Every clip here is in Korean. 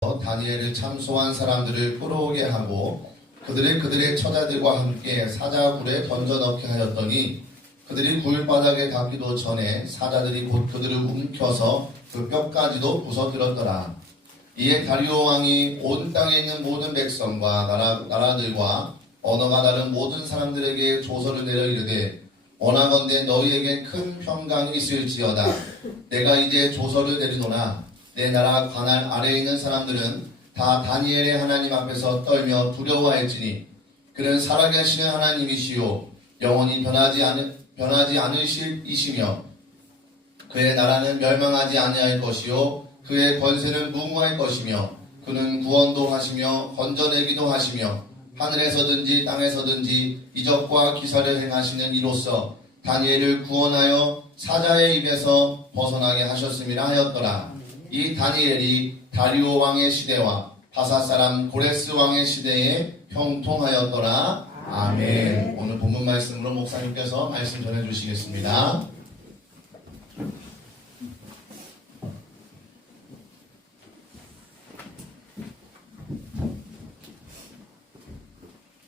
다니엘을 참소한 사람들을 끌어오게 하고 그들의 처자들과 함께 사자굴에 던져넣게 하였더니 그들이 굴바닥에 닿기도 전에 사자들이 곧 그들을 움켜서 그 뼈까지도 부서뜨렸더라. 이에 다리오 왕이 온 땅에 있는 모든 백성과 나라들과 언어가 다른 모든 사람들에게 조서를 내려 이르되 원하건대 너희에게 큰 평강이 있을지어다. 내가 이제 조서를 내리노라. 내 나라 관할 아래에 있는 사람들은 다 다니엘의 하나님 앞에서 떨며 두려워할지니 그는 살아계시는 하나님이시요 영원히 변하지 않으실 이시며 그의 나라는 멸망하지 아니할 것이요 그의 권세는 무궁할 것이며 그는 구원도 하시며 건져내기도 하시며 하늘에서든지 땅에서든지 이적과 기사를 행하시는 이로써 다니엘을 구원하여 사자의 입에서 벗어나게 하셨음이라 하였더라. 이 다니엘이 다리오 왕의 시대와 바사 사람 고레스 왕의 시대에 형통하였더라. 아멘. 오늘 본문 말씀으로 목사님께서 말씀 전해주시겠습니다.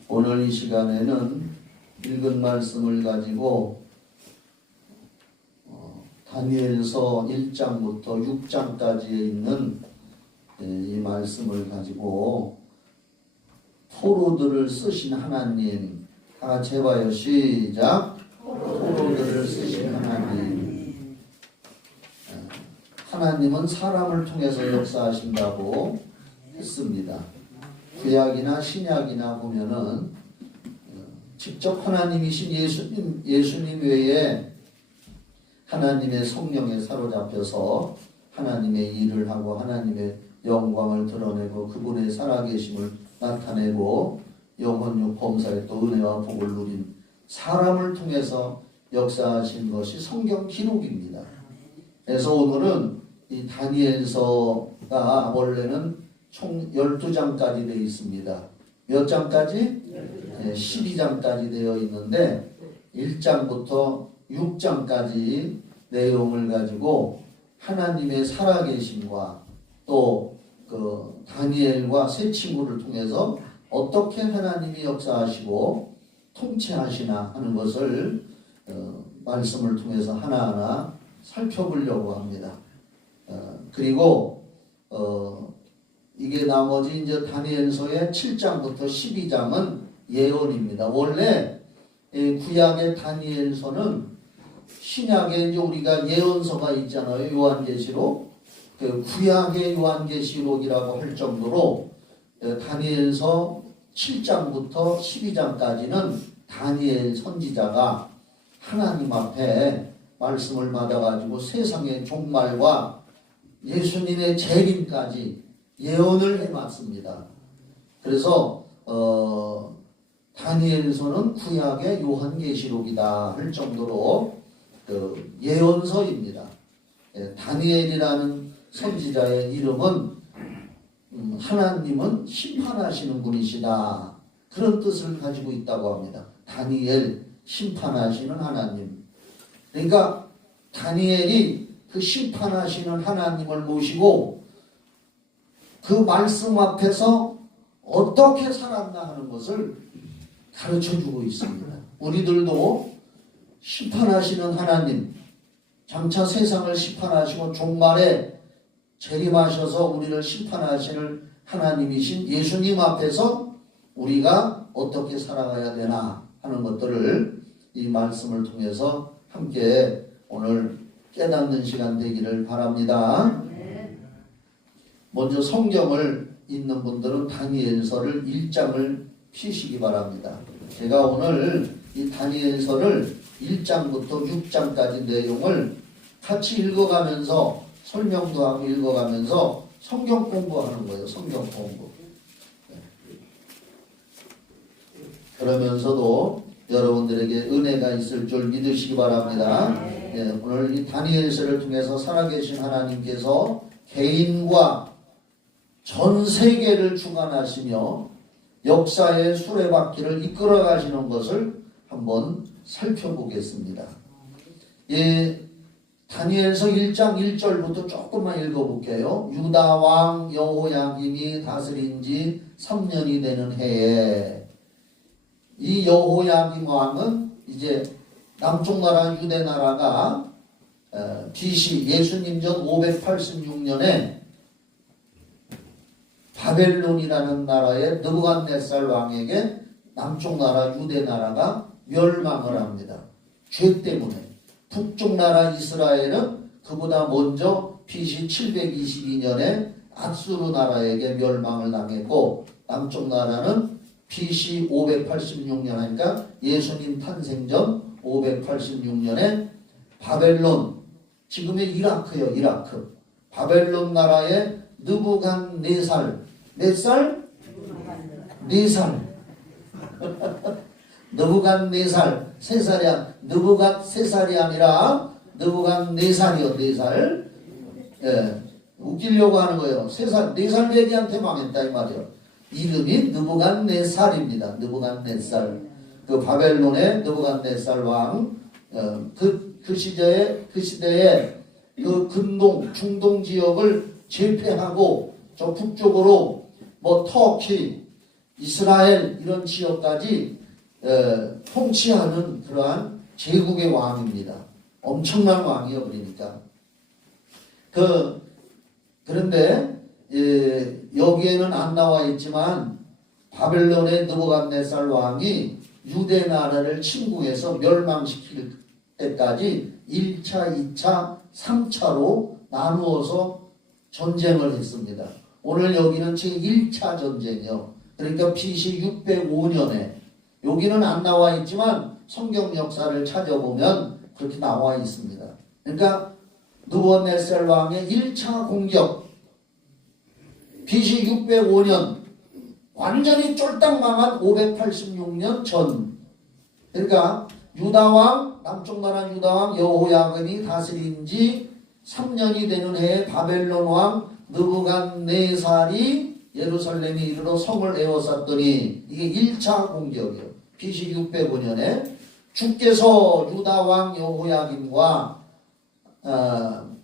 오늘 이 시간에는 읽은 말씀을 가지고 다니엘서 1장부터 6장까지에 있는 이 말씀을 가지고 포로들을 쓰신 하나님, 다 같이 해봐요. 시작. 포로들을 쓰신 하나님. 하나님은 사람을 통해서 역사하신다고 했습니다. 구약이나 신약이나 보면은 직접 하나님이신 예수님 외에 하나님의 성령에 사로잡혀서 하나님의 일을 하고 하나님의 영광을 드러내고 그분의 살아계심을 나타내고 영혼육 범사에 또 은혜와 복을 누린 사람을 통해서 역사하신 것이 성경 기록입니다. 그래서 오늘은 이 다니엘서가 원래는 총 12장까지 되어 있습니다. 몇 장까지? 12장까지 되어 있는데 1장부터 6장까지 내용을 가지고 하나님의 살아계심과 또 그 다니엘과 세 친구를 통해서 어떻게 하나님이 역사하시고 통치하시나 하는 것을 말씀을 통해서 하나하나 살펴보려고 합니다. 그리고 이게 나머지 이제 다니엘서의 7장부터 12장은 예언입니다. 원래 구약의 다니엘서는 신약에 이제 우리가 예언서가 있잖아요. 요한계시록. 그 구약의 요한계시록이라고 할 정도로 다니엘서 7장부터 12장까지는 다니엘 선지자가 하나님 앞에 말씀을 받아가지고 세상의 종말과 예수님의 재림까지 예언을 해놨습니다. 그래서 다니엘서는 구약의 요한계시록이다 할 정도로 그 예언서입니다. 다니엘이라는 선지자의 이름은 하나님은 심판하시는 분이시다 그런 뜻을 가지고 있다고 합니다. 다니엘, 심판하시는 하나님. 그러니까 다니엘이 그 심판하시는 하나님을 모시고 그 말씀 앞에서 어떻게 살았나 하는 것을 가르쳐주고 있습니다. 우리들도 심판하시는 하나님, 장차 세상을 심판하시고 종말에 재림하셔서 우리를 심판하시는 하나님이신 예수님 앞에서 우리가 어떻게 살아가야 되나 하는 것들을 이 말씀을 통해서 함께 오늘 깨닫는 시간 되기를 바랍니다. 먼저 성경을 읽는 분들은 다니엘서를 1장을 피시기 바랍니다. 제가 오늘 이 다니엘서를 1장부터 6장까지 내용을 같이 읽어가면서 설명도 하고 읽어가면서 성경 공부하는 거예요. 성경 공부. 그러면서도 여러분들에게 은혜가 있을 줄 믿으시기 바랍니다. 오늘 이 다니엘서를 통해서 살아계신 하나님께서 개인과 전 세계를 주관하시며 역사의 수레바퀴를 이끌어 가시는 것을 한번 살펴보겠습니다. 다니엘서 1장 1절부터 조금만 읽어볼게요. 유다 왕 여호야김이 다스린 지 3년이 되는 해에 이 여호야김 왕은 이제 남쪽 나라 유대 나라가 BC 예수님 전 586년에 바벨론이라는 나라의 느부갓네살 왕에게 남쪽 나라 유대 나라가 멸망을 합니다. 죄 때문에. 북쪽 나라 이스라엘은 그보다 먼저 BC 722년에 아수르 나라에게 멸망을 당했고 남쪽 나라는 BC 586년 하니까 예수님 탄생 전 586년에 바벨론, 지금의 이라크요, 이라크. 바벨론 나라의 느부갓네살, 몇 살? 4살. 느부갓네살, 3살이 느부갓 3살이 아니라 느부갓네살이요, 4살. 예, 웃기려고 하는 거예요. 3살, 4살 배기한테 망했다 이 말이에요. 이름이 느부갓네살입니다. 느부갓네살. 그 바벨론의 느부갓네살 왕, 그 시대에 그 근동, 중동 지역을 제패하고 저 북쪽으로 뭐 터키, 이스라엘 이런 지역까지 통치하는 그러한 제국의 왕입니다. 엄청난 왕이요, 그러니까. 그런데 여기에는 안 나와 있지만 바벨론의 느부갓네살 왕이 유대 나라를 침공해서 멸망시킬 때까지 1차, 2차, 3차로 나누어서 전쟁을 했습니다. 오늘 여기는 제1차 전쟁이요. 그러니까 BC 605년에 여기는 안 나와 있지만 성경 역사를 찾아보면 그렇게 나와 있습니다. 그러니까 느부갓네살 왕의 1차 공격 BC 605년 완전히 쫄딱 망한 586년 전. 그러니까 유다왕, 남쪽 나라 유다왕 여호야김이 다스린 지 3년이 되는 해에 바벨론 왕 느부갓네살이 예루살렘에 이르러 성을 에워쌌더니 이게 1차 공격이에요. BC 605년에 주께서 유다왕 여호야김과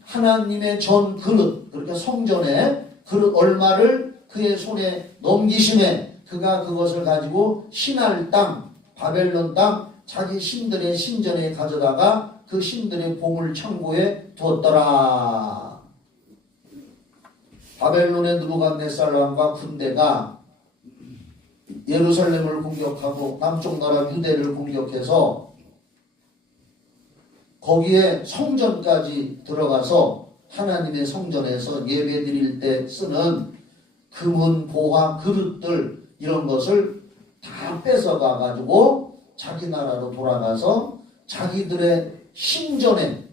하나님의 전 그릇, 그러니까 성전의 그릇 얼마를 그의 손에 넘기심에 그가 그것을 가지고 신할 땅, 바벨론 땅, 자기 신들의 신전에 가져다가 그 신들의 보물 창고에 두었더라. 바벨론의 느부갓네살 왕과 군대가 예루살렘을 공격하고 남쪽 나라 유대를 공격해서 거기에 성전까지 들어가서 하나님의 성전에서 예배 드릴 때 쓰는 금은 보화 그릇들 이런 것을 다 뺏어가 가지고 자기 나라로 돌아가서 자기들의 신전에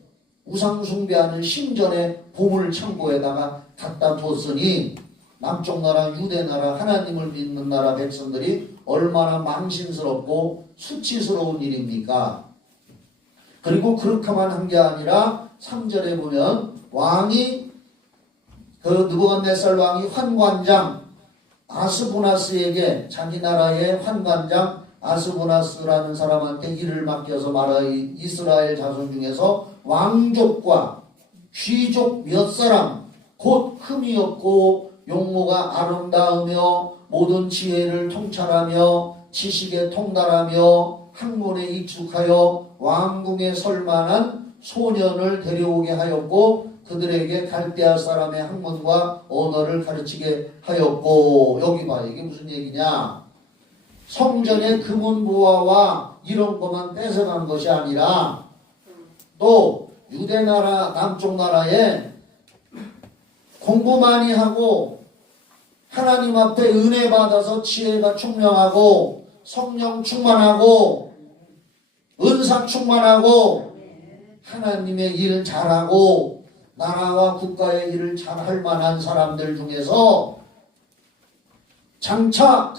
우상 숭배하는 신전의 보물 창고에다가 갖다 뒀으니 남쪽 나라 유대 나라 하나님을 믿는 나라 백성들이 얼마나 망신스럽고 수치스러운 일입니까? 그리고 그렇게만 한 게 아니라 3절에 보면 왕이 그 느부갓네살 왕이 환관장 아스부나스에게 자기 나라의 환관장 아스부나스라는 사람한테 일을 맡겨서 말하여 이스라엘 자손 중에서 왕족과 귀족 몇 사람 곧 흠이 없고 용모가 아름다우며 모든 지혜를 통찰하며 지식에 통달하며 학문에 익숙하여 왕궁에 설 만한 소년을 데려오게 하였고 그들에게 갈대아 사람의 학문과 언어를 가르치게 하였고. 여기 봐, 이게 무슨 얘기냐? 성전의 금은보화와 이런 것만 뺏어간 것이 아니라 또 유대나라 남쪽 나라에 공부 많이 하고 하나님 앞에 은혜 받아서 지혜가 충만하고 성령 충만하고 은사 충만하고 하나님의 일 잘하고 나라와 국가의 일을 잘할 만한 사람들 중에서 장차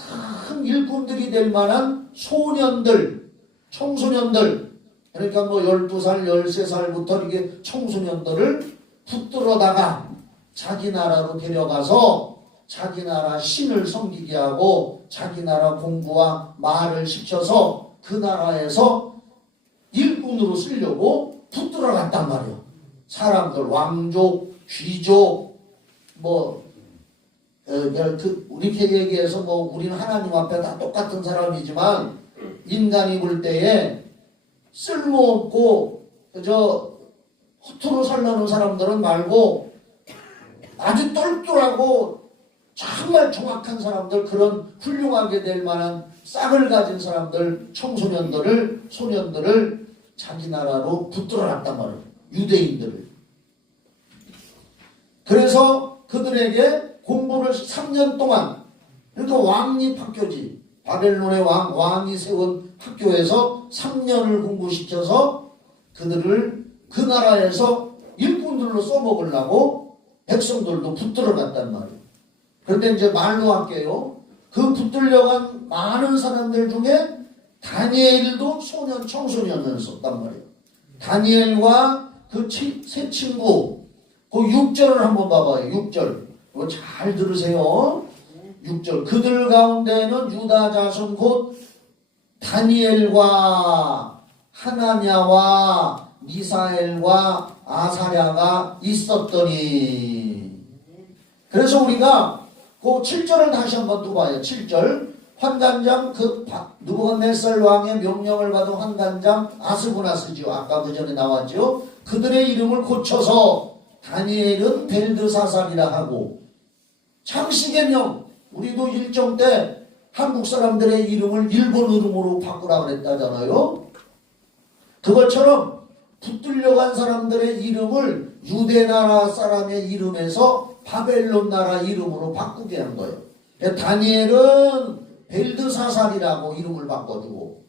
큰 일꾼들이 될 만한 소년들, 청소년들, 그러니까 뭐 12살, 13살부터 이게 청소년들을 붙들어다가 자기 나라로 데려가서 자기 나라 신을 섬기게 하고 자기 나라 공부와 말을 시켜서 그 나라에서 일꾼으로 쓰려고 붙들어 갔단 말이에요. 사람들, 왕족, 귀족, 뭐 이렇게 얘기해서 뭐 우리는 하나님 앞에 다 똑같은 사람이지만 인간이 볼 때에 쓸모없고 그저 허투루 살려는 사람들은 말고 아주 똘똘하고 정말 정확한 사람들, 그런 훌륭하게 될 만한 싹을 가진 사람들, 청소년들을, 소년들을 자기 나라로 붙들어놨단 말이에요. 유대인들을. 그래서 그들에게 공부를 3년 동안, 그러니까 왕립학교지, 바벨론의 왕이 세운 학교에서 3년을 공부시켜서 그들을 그 나라에서 일꾼들로 써먹으려고 백성들도 붙들어갔단 말이에요. 그런데 이제 말로 할게요. 그 붙들려간 많은 사람들 중에 다니엘도 청소년이었단 말이에요. 다니엘과 그 세 친구, 그 6절을 한번 봐봐요. 6절. 이거 잘 들으세요. 6절. 그들 가운데는 유다 자손 곧 다니엘과 하나냐와 미사엘과 아사랴가 있었더니. 그래서 우리가 그 7절을 다시 한번 또 봐요. 7절. 환관장 느부갓네살 왕의 명령을 받은 환관장 아스고나스지요. 아까 그 전에 나왔죠. 그들의 이름을 고쳐서 다니엘은 벨드사살이라 하고, 창씨개명, 우리도 일정 때 한국 사람들의 이름을 일본 이름으로 바꾸라 그랬다잖아요. 그것처럼 붙들려간 사람들의 이름을 유대 나라 사람의 이름에서 바벨론 나라 이름으로 바꾸게 한 거예요. 다니엘은 벨드사살이라고 이름을 바꿔주고,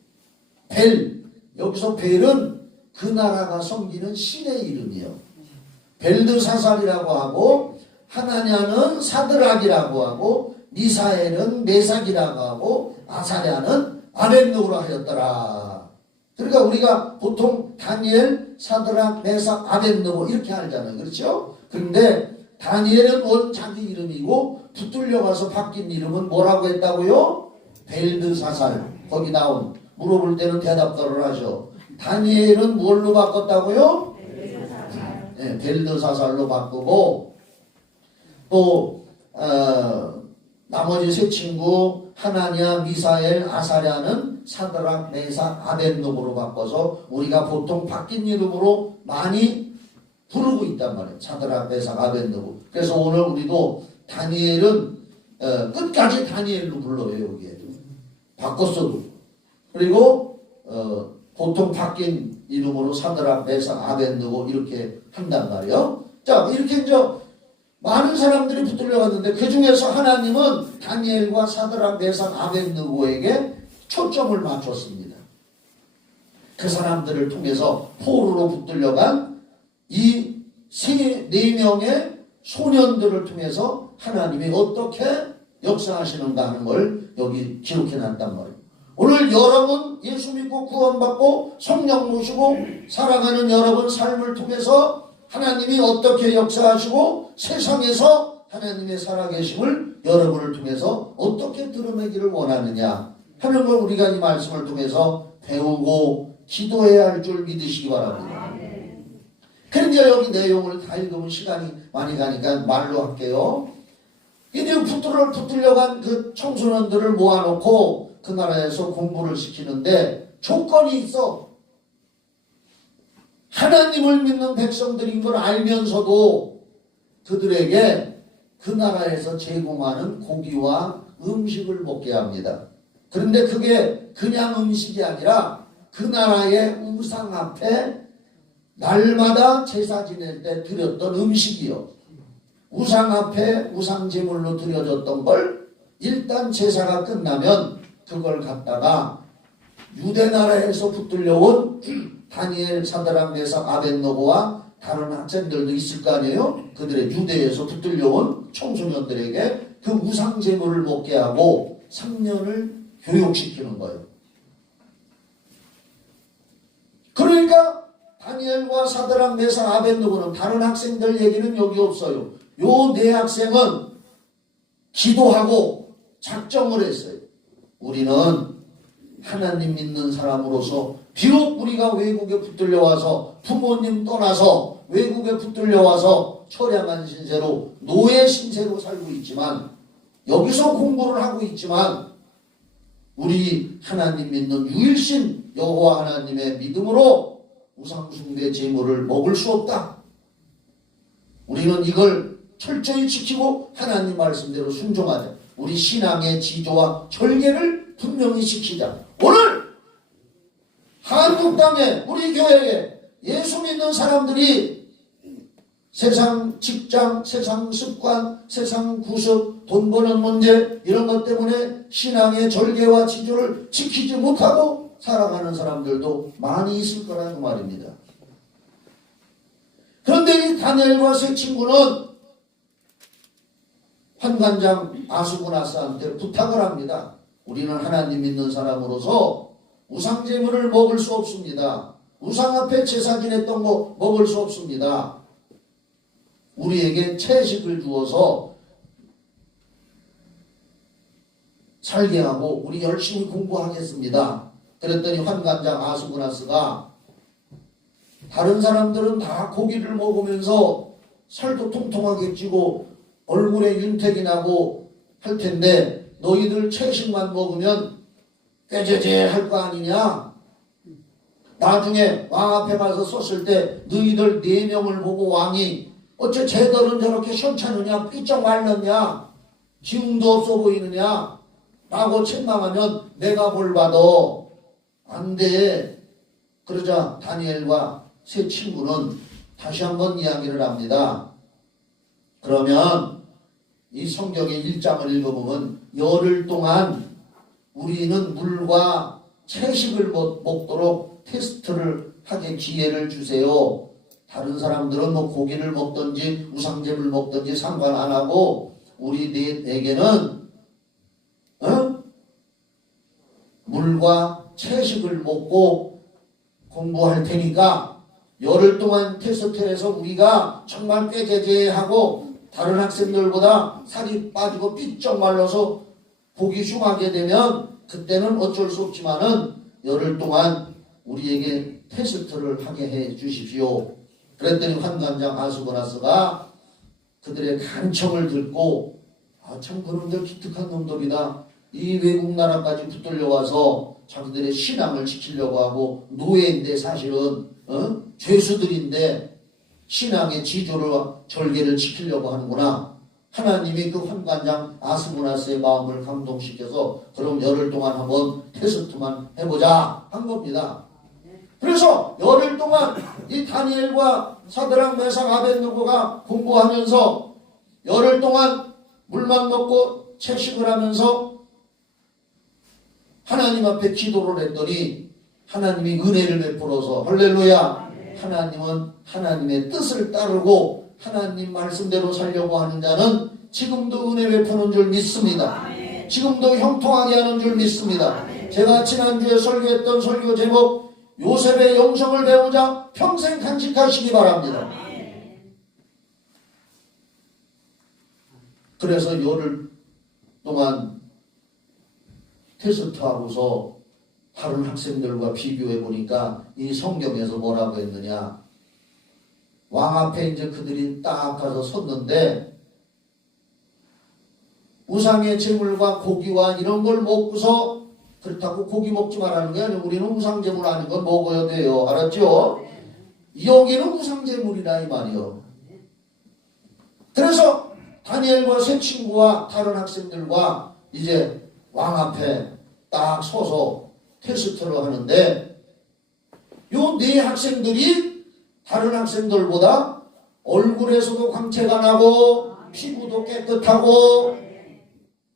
여기서 벨은 그 나라가 섬기는 신의 이름이에요. 벨드사살이라고 하고, 하나냐는 사드락이라고 하고, 미사엘은 메삭이라고 하고, 아사랴는 아벳느고로 하였더라. 그러니까 우리가 보통 다니엘, 사드락, 메삭, 아벳느고 이렇게 알잖아요. 그렇죠? 그런데 다니엘은 원 자기 이름이고 붙들려가서 바뀐 이름은 뭐라고 했다고요? 벨드사살. 거기 나온, 물어볼 때는 대답들을 하죠. 다니엘은 뭘로 바꿨다고요? 네, 벨드사살로 바꾸고, 또 나머지 세 친구 하나냐, 미사엘, 아사랴는 사드락, 메삭, 아벳느고로 바꿔서 우리가 보통 바뀐 이름으로 많이 부르고 있단 말이에요. 사드락, 메삭, 아벳느고. 그래서 오늘 우리도 다니엘은 끝까지 다니엘로 불러요. 여기에 바꿨어도. 그리고 보통 바뀐 이름으로 사드락, 메삭, 아벳느고 이렇게 한단 말이에요. 자, 이렇게 이제 많은 사람들이 붙들려갔는데 그 중에서 하나님은 다니엘과 사드락, 메삭, 아벳느고에게 초점을 맞췄습니다. 그 사람들을 통해서 포로로 붙들려간 이 네 명의 소년들을 통해서 하나님이 어떻게 역사하시는가 하는 걸 여기 기록해놨단 말이에요. 오늘 여러분 예수 믿고 구원받고 성령 모시고 살아가는 여러분 삶을 통해서 하나님이 어떻게 역사하시고 세상에서 하나님의 살아계심을 여러분을 통해서 어떻게 드러내기를 원하느냐 하는 걸 우리가 이 말씀을 통해서 배우고 기도해야 할 줄 믿으시기 바랍니다. 그런데 여기 내용을 다 읽으면 시간이 많이 가니까 말로 할게요. 이제 붙들려간 그 청소년들을 모아놓고 그 나라에서 공부를 시키는데 조건이 있어. 하나님을 믿는 백성들인 걸 알면서도 그들에게 그 나라에서 제공하는 고기와 음식을 먹게 합니다. 그런데 그게 그냥 음식이 아니라 그 나라의 우상 앞에 날마다 제사 지낼 때 드렸던 음식이요. 우상 앞에 우상 제물로 드려졌던 걸 일단 제사가 끝나면 그걸 갖다가 유대 나라에서 붙들려온 다니엘, 사드락, 메삭, 아벳느고와 다른 학생들도 있을 거 아니에요? 그들의 유대에서 붙들려온 청소년들에게 그 우상 제물을 먹게 하고 3년을 교육시키는 거예요. 그러니까 다니엘과 사드락, 메삭, 아벳느고는 다른 학생들 얘기는 여기 없어요. 요 네 학생은 기도하고 작정을 했어요. 우리는 하나님 믿는 사람으로서 비록 우리가 외국에 붙들려와서 부모님 떠나서 외국에 붙들려 와서 처량한 신세로 노예 신세로 살고 있지만 여기서 공부를 하고 있지만 우리 하나님 믿는 유일신 여호와 하나님의 믿음으로 우상숭배 제물을 먹을 수 없다. 우리는 이걸 철저히 지키고 하나님 말씀대로 순종하자. 우리 신앙의 지조와 절개를 분명히 지키자. 오늘 한국 땅에 우리 교회에 예수 믿는 사람들이 세상 직장, 세상 습관, 세상 구습, 돈 버는 문제 이런 것 때문에 신앙의 절개와 지조를 지키지 못하고 살아가는 사람들도 많이 있을 거라는 말입니다. 그런데 이 다니엘과 세 친구는 환관장 아수고나스한테 부탁을 합니다. 우리는 하나님 믿는 사람으로서 우상제물을 먹을 수 없습니다. 우상 앞에 제사 지냈던 거 먹을 수 없습니다. 우리에게 채식을 주어서 살게 하고 우리 열심히 공부하겠습니다. 그랬더니 환관장 아수고나스가 다른 사람들은 다 고기를 먹으면서 살도 통통하게 찌고 얼굴에 윤택이 나고 할 텐데 너희들 채식만 먹으면 꾀죄죄 할 거 아니냐? 나중에 왕 앞에 가서 섰을 때 너희들 4명을 보고 왕이 어째 쟤들은 저렇게 현찮으냐? 삐쩍 말랐냐? 기운도 없어 보이느냐? 라고 책망하면 내가 볼 봐도 안 돼. 그러자 다니엘과 세 친구는 다시 한번 이야기를 합니다. 그러면 이 성경의 1장을 읽어보면 열흘 동안 우리는 물과 채식을 먹도록 테스트를 하게 기회를 주세요. 다른 사람들은 뭐 고기를 먹든지 우상제물 먹든지 상관 안 하고 우리에게는 물과 채식을 먹고 공부할 테니까 열흘 동안 테스트해서 우리가 정말 꾀죄죄하고 다른 학생들보다 살이 빠지고 삐쩍 말라서 보기 흉하게 되면 그때는 어쩔 수 없지만은 열흘 동안 우리에게 테스트를 하게 해 주십시오. 그랬더니 환관장 아수고나스가 그들의 간청을 듣고 참 그놈들 기특한 놈들이다. 이 외국 나라까지 붙들려 와서 자기들의 신앙을 지키려고 하고 노예인데 사실은 죄수들인데 신앙의 지조와 절개를 지키려고 하는구나. 하나님이 그 환관장 아스고나스의 마음을 감동시켜서 그럼 열흘 동안 한번 테스트만 해보자 한 겁니다. 그래서 열흘 동안 이 다니엘과 사드락 메삭 아벳느고가 공부하면서 열흘 동안 물만 먹고 채식을 하면서 하나님 앞에 기도를 했더니 하나님이 은혜를 베풀어서 할렐루야. 하나님은 하나님의 뜻을 따르고 하나님 말씀대로 살려고 하는 자는 지금도 은혜 베푸는 줄 믿습니다. 지금도 형통하게 하는 줄 믿습니다. 제가 지난주에 설교했던 설교 제목 요셉의 영성을 배우자 평생 간직하시기 바랍니다. 그래서 열흘 동안 테스트하고서 다른 학생들과 비교해 보니까 이 성경에서 뭐라고 했느냐. 왕 앞에 이제 그들이 딱 가서 섰는데 우상의 제물과 고기와 이런 걸 먹고서 그렇다고 고기 먹지 말라는 게 아니고 우리는 우상제물 아닌 건 먹어야 돼요. 알았죠? 여기는 우상제물이라 이 말이요. 그래서 다니엘과 세 친구와 다른 학생들과 이제 왕 앞에 딱 서서 테스트를 하는데 요 4 학생들이 다른 학생들보다 얼굴에서도 광채가 나고 피부도 깨끗하고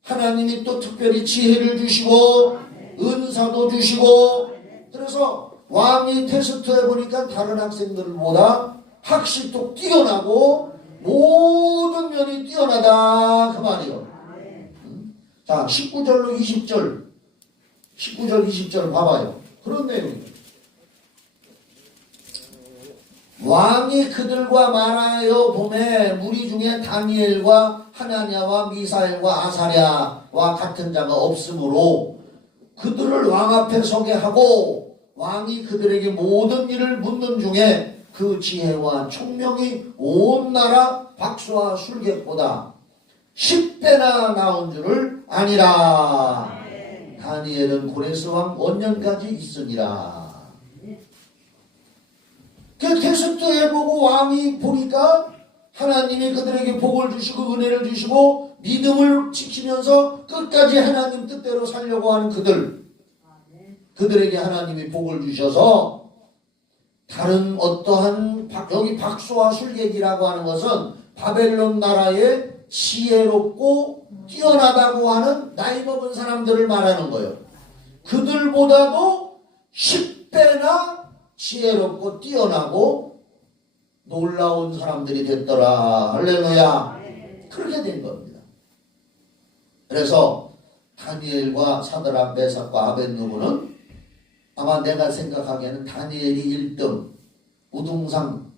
하나님이 또 특별히 지혜를 주시고 은사도 주시고 그래서 왕이 테스트해 보니까 다른 학생들보다 학식도 뛰어나고 모든 면이 뛰어나다 그 말이에요. 자 19절로 20절 19절 20절 봐봐요. 그런 내용이에요. 왕이 그들과 말하여 보매 무리 중에 다니엘과 하나냐와 미사엘과 아사랴와 같은 자가 없으므로 그들을 왕 앞에 서게 하고 왕이 그들에게 모든 일을 묻는 중에 그 지혜와 총명이 온 나라 박수와 술객보다 10배나 나온 줄을 아니라. 다니엘은 고레스왕 원년까지 있으니라. 그 테스트 해보고 왕이 보니까 하나님이 그들에게 복을 주시고 은혜를 주시고 믿음을 지키면서 끝까지 하나님 뜻대로 살려고 하는 그들에게 하나님이 복을 주셔서 다른 어떠한 여기 박수와 술객이라고 하는 것은 바벨론 나라의 지혜롭고 뛰어나다고 하는 나이 먹은 사람들을 말하는 거예요. 그들보다도 10배나 지혜롭고 뛰어나고 놀라운 사람들이 됐더라. 할렐루야. 그렇게 된 겁니다. 그래서 다니엘과 사드락, 메삭과 아벳느고는 아마 내가 생각하기에는 다니엘이 1등, 우등상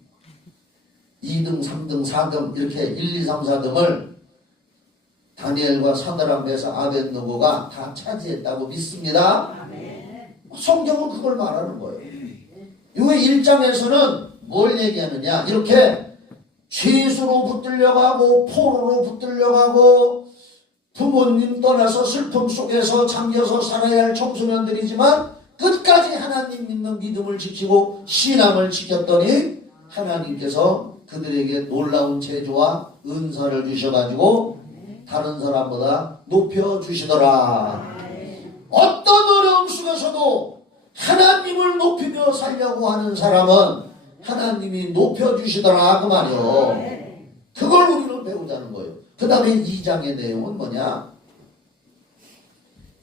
2등, 3등, 4등 이렇게 1, 2, 3, 4등을 다니엘과 사드락, 메삭, 아벳느고가 다 차지했다고 믿습니다. 성경은 그걸 말하는 거예요. 이 1장에서는 뭘 얘기하느냐, 이렇게 죄수로 붙들려고 하고 포로로 붙들려고 하고 부모님 떠나서 슬픔 속에서 잠겨서 살아야 할 청소년들이지만 끝까지 하나님 믿는 믿음을 지키고 신앙을 지켰더니 하나님께서 그들에게 놀라운 재주와 은사를 주셔가지고 다른 사람보다 높여주시더라. 어떤 어려움 속에서도 하나님을 높이며 살려고 하는 사람은 하나님이 높여주시더라 그 말이요. 그걸 우리는 배우자는 거예요. 그 다음에 2장의 내용은 뭐냐?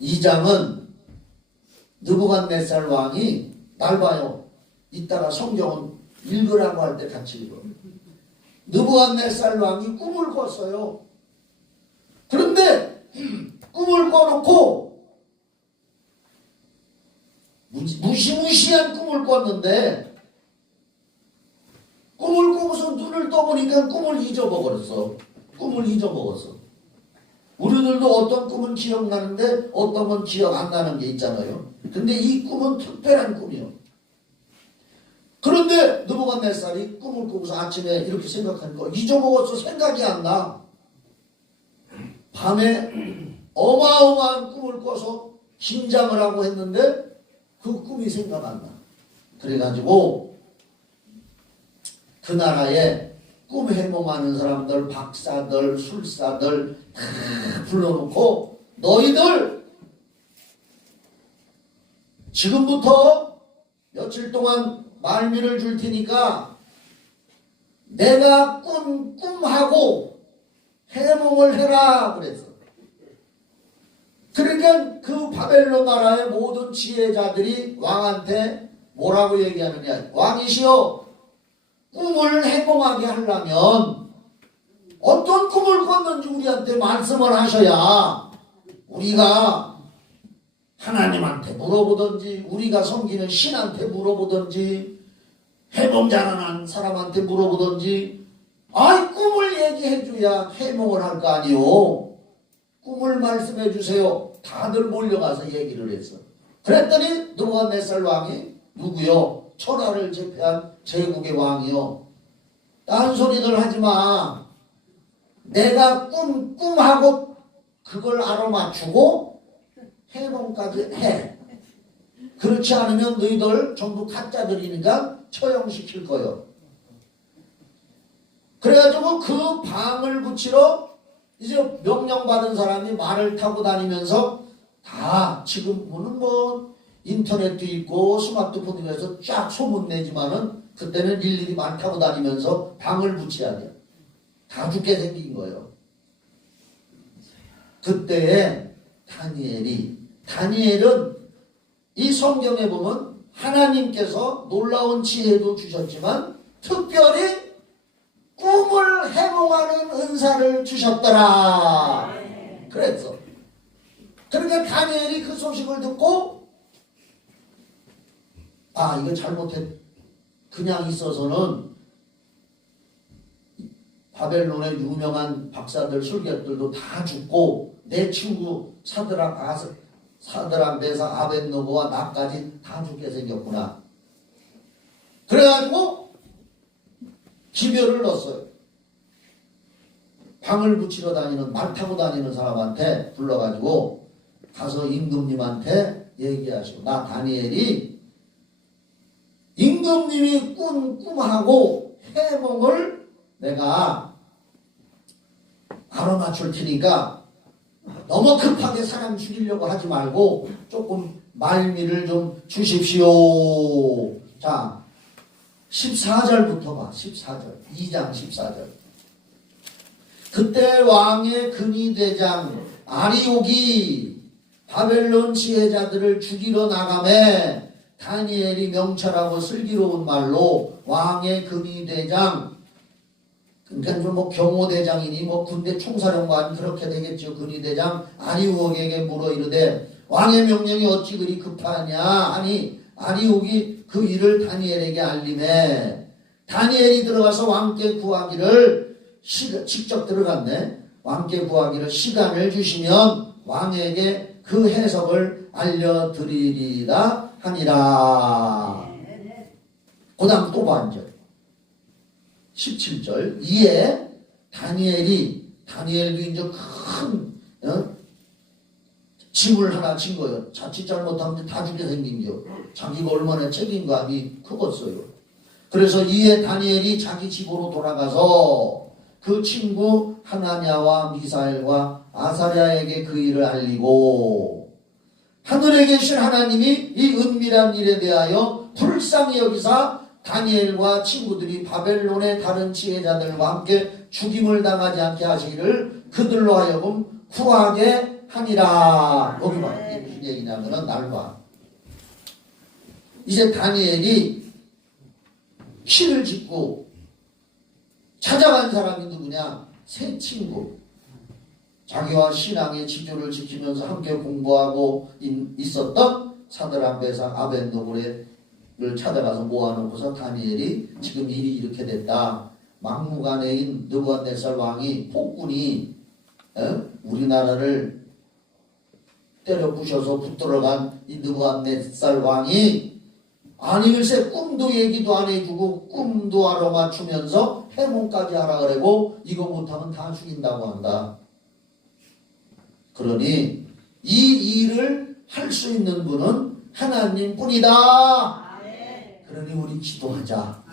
2장은 느부갓네살 왕이 날 봐요. 이따가 성경은 읽으라고 할 때 같이 읽어. 느부갓네살 왕이 꿈을 꿨어요. 그런데 꿈을 꿔놓고 무시무시한 꿈을 꿨는데 꿈을 꾸고서 눈을 떠보니까 꿈을 잊어먹었어. 꿈을 잊어먹었어. 우리들도 어떤 꿈은 기억나는데 어떤 건 기억 안 나는 게 있잖아요. 근데 이 꿈은 특별한 꿈이요. 그런데 느부갓네살이 꿈을 꾸고서 아침에 이렇게 생각하니까 잊어먹었어. 생각이 안 나. 밤에 어마어마한 꿈을 꿔서 긴장을 하고 했는데 그 꿈이 생각 안 나. 그래가지고 그 나라에 꿈 해몽하는 사람들, 박사들, 술사들 다 불러놓고 너희들 지금부터 며칠 동안 말미를 줄 테니까 내가 꿈하고 해몽을 해라 그랬어. 그러니까 그 바벨론 나라의 모든 지혜자들이 왕한테 뭐라고 얘기하느냐. 왕이시여, 꿈을 해몽하게 하려면 어떤 꿈을 꿨는지 우리한테 말씀을 하셔야 우리가 하나님한테 물어보든지 우리가 섬기는 신한테 물어보든지 해몽 잘하는 사람한테 물어보든지 꿈을 얘기해줘야 해몽을 할 거 아니오. 꿈을 말씀해 주세요. 다들 몰려가서 얘기를 했어. 그랬더니 느부갓네살 왕이 누구요? 천하를 제패한 제국의 왕이요. 딴소리들 하지마. 내가 꿈하고 그걸 알아맞추고 해몽까지 해. 그렇지 않으면 너희들 전부 가짜들이니까 처형시킬 거요. 그래가지고 그 방을 붙이러 이제 명령받은 사람이 말을 타고 다니면서 다 지금은 뭐 인터넷도 있고 스마트폰도 해서 쫙 소문내지만은 그때는 일일이 말 타고 다니면서 방을 붙여야 돼. 다 죽게 생긴 거예요. 그때에 다니엘은 이 성경에 보면 하나님께서 놀라운 지혜도 주셨지만 특별히 꿈을 해몽하는 은사를 주셨더라. 그랬어. 그러니까 다니엘이 그 소식을 듣고 이거 잘못했. 그냥 있어서는 바벨론의 유명한 박사들, 술객들도 다 죽고 내 친구 사드락, 메삭, 아벳느고와 나까지 다 죽게 생겼구나. 그래가지고 기별을 넣었어요. 방을 붙이러 다니는, 말 타고 다니는 사람한테 불러가지고 가서 임금님한테 얘기하시고, 나 다니엘이 임금님이 꾼 꿈하고 해몽을 내가 알아맞출 테니까 너무 급하게 사람 죽이려고 하지 말고 조금 말미를 좀 주십시오. 자, 14절부터 봐. 14절. 2장 14절. 그때 왕의 근위대장 아리옥이 바벨론 지혜자들을 죽이러 나가매 다니엘이 명철하고 슬기로운 말로 왕의 근위대장, 그러니까 뭐 경호대장이니 뭐 군대 총사령관 그렇게 되겠죠. 근위대장 아리옥에게 물어 이르되 왕의 명령이 어찌 그리 급하냐 하니 아리옥이 그 일을 다니엘에게 알림해 다니엘이 들어가서 왕께 구하기를 직접 들어갔네. 왕께 구하기를 시간을 주시면 왕에게 그 해석을 알려드리리라 하니라. 그 다음 또 반절 17절. 이에 다니엘도 이제 큰 짐을 하나 진 거예요. 자칫 잘못하면 다 죽게 생긴겨. 자기가 얼마나 책임감이 크겠어요. 그래서 이에 다니엘이 자기 집으로 돌아가서 그 친구 하나냐와 미사엘과 아사랴에게 그 일을 알리고 하늘에 계신 하나님이 이 은밀한 일에 대하여 불쌍히 여기사 다니엘과 친구들이 바벨론의 다른 지혜자들과 함께 죽임을 당하지 않게 하시기를 그들로 하여금 구하게 하니라. 여기 봐. 이게 무슨 얘기냐면은 날 봐. 이제 다니엘이 키를 짓고 찾아간 사람이 누구냐? 세 친구. 자기와 신앙의 지조를 지키면서 함께 공부하고 있었던 사드락베삭 아벤노고를 찾아가서 모아놓고서 다니엘이 지금 일이 이렇게 됐다. 막무가내인 느부갓네살 왕이 폭군이 우리나라를 때려 부셔서 붙들어간 이 느부갓네살 왕이 아니글쎄 꿈도 얘기도 안 해주고 꿈도 알아맞추면서 해몽까지 하라 그러고 이거 못하면 다 죽인다고 한다. 그러니 이 일을 할 수 있는 분은 하나님뿐이다. 그러니 우리 기도하자.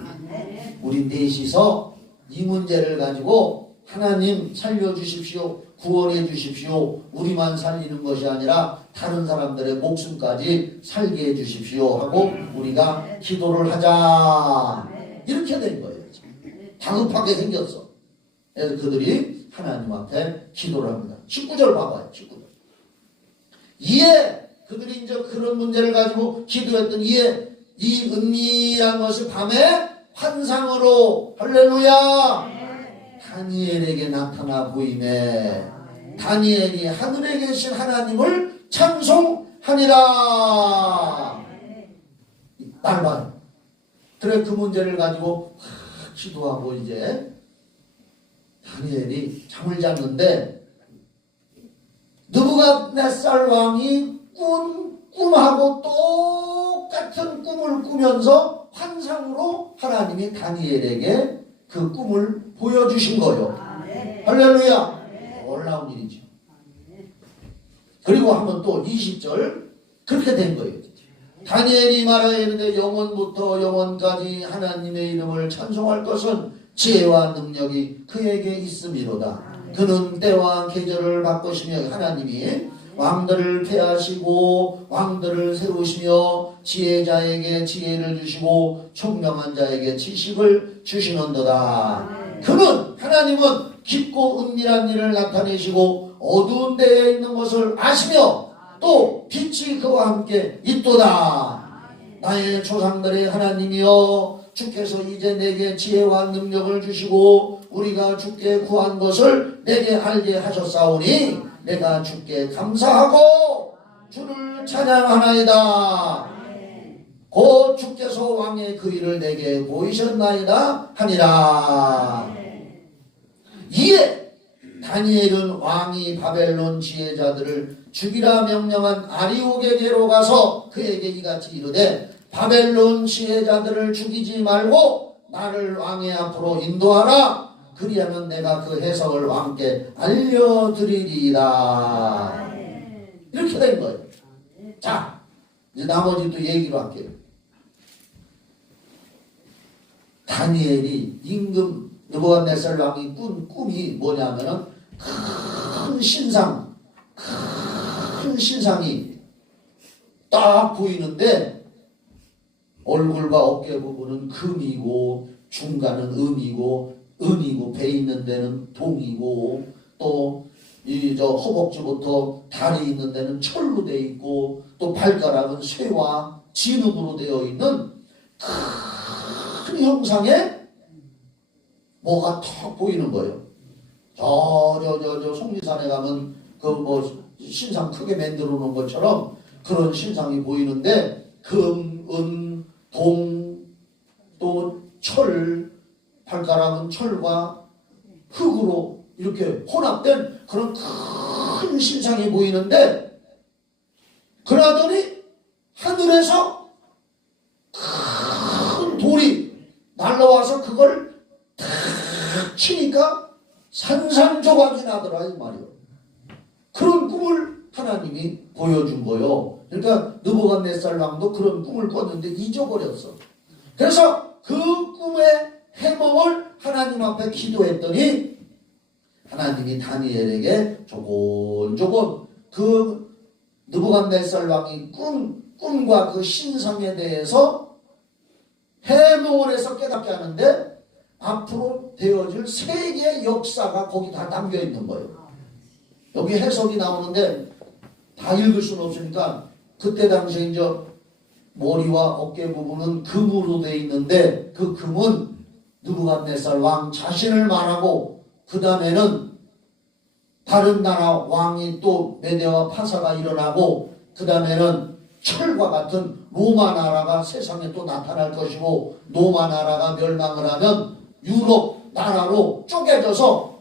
우리 넷이서 이 문제를 가지고 하나님 살려주십시오. 구원해 주십시오. 우리만 살리는 것이 아니라 다른 사람들의 목숨까지 살게 해 주십시오 하고 우리가 기도를 하자. 이렇게 된 거예요. 다급하게 생겼어. 그래서 그들이 하나님 앞에 기도를 합니다. 19절 봐봐요. 19절. 이에 그들이 이제 그런 문제를 가지고 기도했던 이에 이 은밀한 것을 밤에 환상으로 할렐루야 다니엘에게 나타나 보이매 다니엘이 하늘에 계신 하나님을 찬송하니라. 날 봐요. 그래 그 문제를 가지고 기도하고 이제 다니엘이 잠을 잤는데 느부갓네살 왕이 꿈하고 똑같은 꿈을 꾸면서 환상으로 하나님이 다니엘에게 그 꿈을 보여주신 거예요. 할렐루야. 놀라운 일이죠. 그리고 한번 또 20절 그렇게 된 거예요. 다니엘이 말하여 이르되 영원부터 영원까지 하나님의 이름을 찬송할 것은 지혜와 능력이 그에게 있음이로다. 그는 때와 계절을 바꾸시며 하나님이 왕들을 폐하시고 왕들을 세우시며 지혜자에게 지혜를 주시고 총명한 자에게 지식을 주시는도다. 그는 하나님은 깊고 은밀한 일을 나타내시고 어두운 데에 있는 것을 아시며 또 빛이 그와 함께 있도다. 나의 조상들의 하나님이여 주께서 이제 내게 지혜와 능력을 주시고 우리가 주께 구한 것을 내게 알게 하셨사오니 내가 주께 감사하고 주를 찬양하나이다. 곧 주께서 왕의 그 일을 내게 보이셨나이다 하니라. 이에 다니엘은 왕이 바벨론 지혜자들을 죽이라 명령한 아리옥에게로 가서 그에게 이같이 이르되 바벨론 지혜자들을 죽이지 말고 나를 왕의 앞으로 인도하라. 그리하면 내가 그 해석을 왕께 알려드리리라. 이렇게 된 거예요. 자, 이제 나머지 또 얘기로 할게요. 다니엘이 임금 느부갓네살 왕이 꾼 꿈이 뭐냐면은 큰 신상이 딱 보이는데 얼굴과 어깨 부분은 금이고 중간은 은이고 배 있는 데는 동이고 또 이 허벅지부터 다리 있는 데는 철로 되어 있고 또 발가락은 쇠와 진흙으로 되어 있는 큰 형상에 뭐가 탁 보이는 거예요. 저 속리산에 가면 그 신상 크게 만들어 놓은 것처럼 그런 신상이 보이는데 금, 은, 동, 또 철, 발가락은 철과 흙으로 이렇게 혼합된 그런 큰 신상이 보이는데 그러더니 하늘에서 큰 돌이 날라와서 그걸 탁 치니까 산산조각이 나더라 이 말이요. 그런 꿈을 하나님이 보여준 거요. 그러니까 느부갓네살 왕도 그런 꿈을 꿨는데 잊어버렸어. 그래서 그 꿈의 해몽을 하나님 앞에 기도했더니 하나님이 다니엘에게 조곤조곤 그 느부갓네살 왕이 꿈과 그 신상에 대해서 해몽을 해서 깨닫게 하는데 앞으로 되어질 세계의 역사가 거기 다 담겨 있는 거예요. 여기 해석이 나오는데 다 읽을 수는 없으니까 그때 당시에 이제 머리와 어깨 부분은 금으로 되어 있는데 그 금은 느부갓네살 왕 자신을 말하고 그 다음에는 다른 나라 왕이 또 메대와 파사가 일어나고 그 다음에는 철과 같은 로마 나라가 세상에 또 나타날 것이고 로마 나라가 멸망을 하면 유럽 나라로 쪼개져서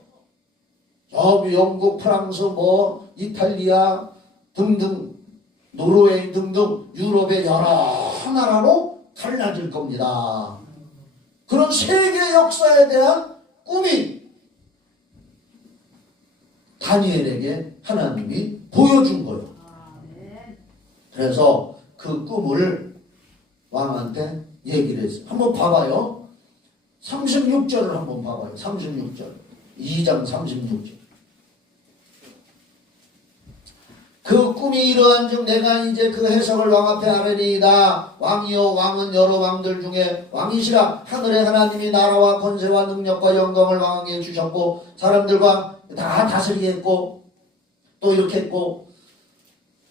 영국, 프랑스, 이탈리아 등등 노르웨이 등등 유럽의 여러 나라로 갈라질 겁니다. 그런 세계 역사에 대한 꿈이 다니엘에게 하나님이 보여준 거예요. 그래서 그 꿈을 왕한테 얘기를 했어요. 한번 봐봐요. 36절을 한번 봐봐요. 36절. 2장 36절. 그 꿈이 이러한즉 내가 이제 그 해석을 왕 앞에 아뢰리이다. 왕이요 왕은 여러 왕들 중에 왕이시라. 하늘의 하나님이 나라와 권세와 능력과 영광을 왕에게 주셨고 사람들과 다 다스리게 했고 또 이렇게 했고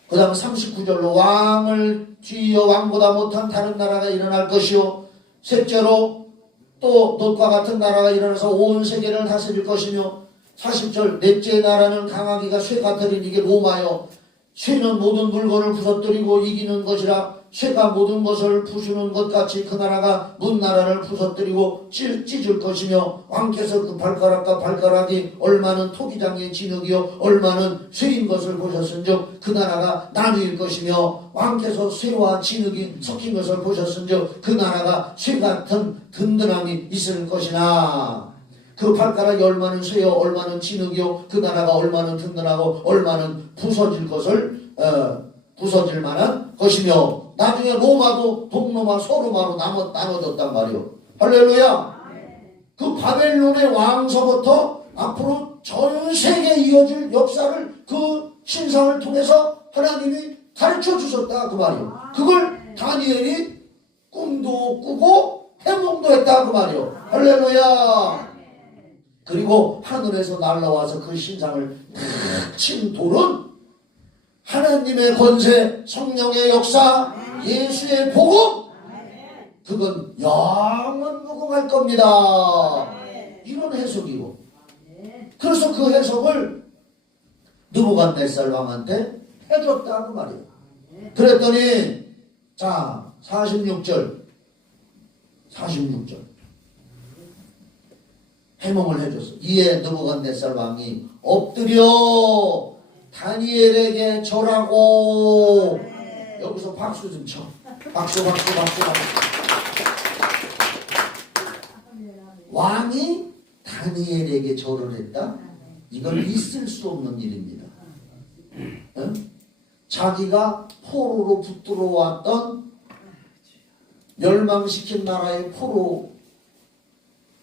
그 다음 39절로 왕을 뒤이어 왕보다 못한 다른 나라가 일어날 것이요 셋째로 또 놋과 같은 나라가 일어나서 온 세계를 다스릴 것이며 40절 넷째 나라는 강하기가 쇠 같으리니 이게 로마요 쇠는 모든 물건을 부서뜨리고 이기는 것이라 쇠가 모든 것을 부수는 것 같이 그 나라가 문 나라를 부서뜨리고 찢을 것이며 왕께서 그 발가락과 발가락이 얼마는 토기장의 진흙이요 얼마는 쇠인 것을 보셨은즉 그 나라가 나누일 것이며 왕께서 쇠와 진흙이 섞인 것을 보셨은즉 그 나라가 쇠 같은 든든함이 있을 것이나 그 발가락이 얼마는 쇠요 얼마는 진흙이요 그 나라가 얼마는 든든하고 얼마는 부서질 것을 부서질 만한 것이며 나중에 로마도 동로마 서로마로 나눠졌단 말이요. 할렐루야. 그 바벨론의 왕서부터 앞으로 전 세계에 이어질 역사를 그 신상을 통해서 하나님이 가르쳐 주셨다 그 말이요. 그걸 다니엘이 꿈도 꾸고 해몽도 했다 그 말이요. 할렐루야. 그리고 하늘에서 날라와서 그 신상을 탁 친 돌은 하나님의 권세, 성령의 역사, 예수의 복음, 그건 영원 무궁할 겁니다. 이런 해석이고. 그래서 그 해석을 느부갓네살 왕한테 해줬다 그 말이에요. 그랬더니 자 46절 해몽을 해줬어. 이에 느부갓네살 왕이 엎드려 다니엘에게 절하고 여기서 박수 좀 쳐. 박수. 왕이 다니엘에게 절을 했다? 이건 있을 수 없는 일입니다. 어? 자기가 포로로 붙들어 왔던 멸망시킨 나라의 포로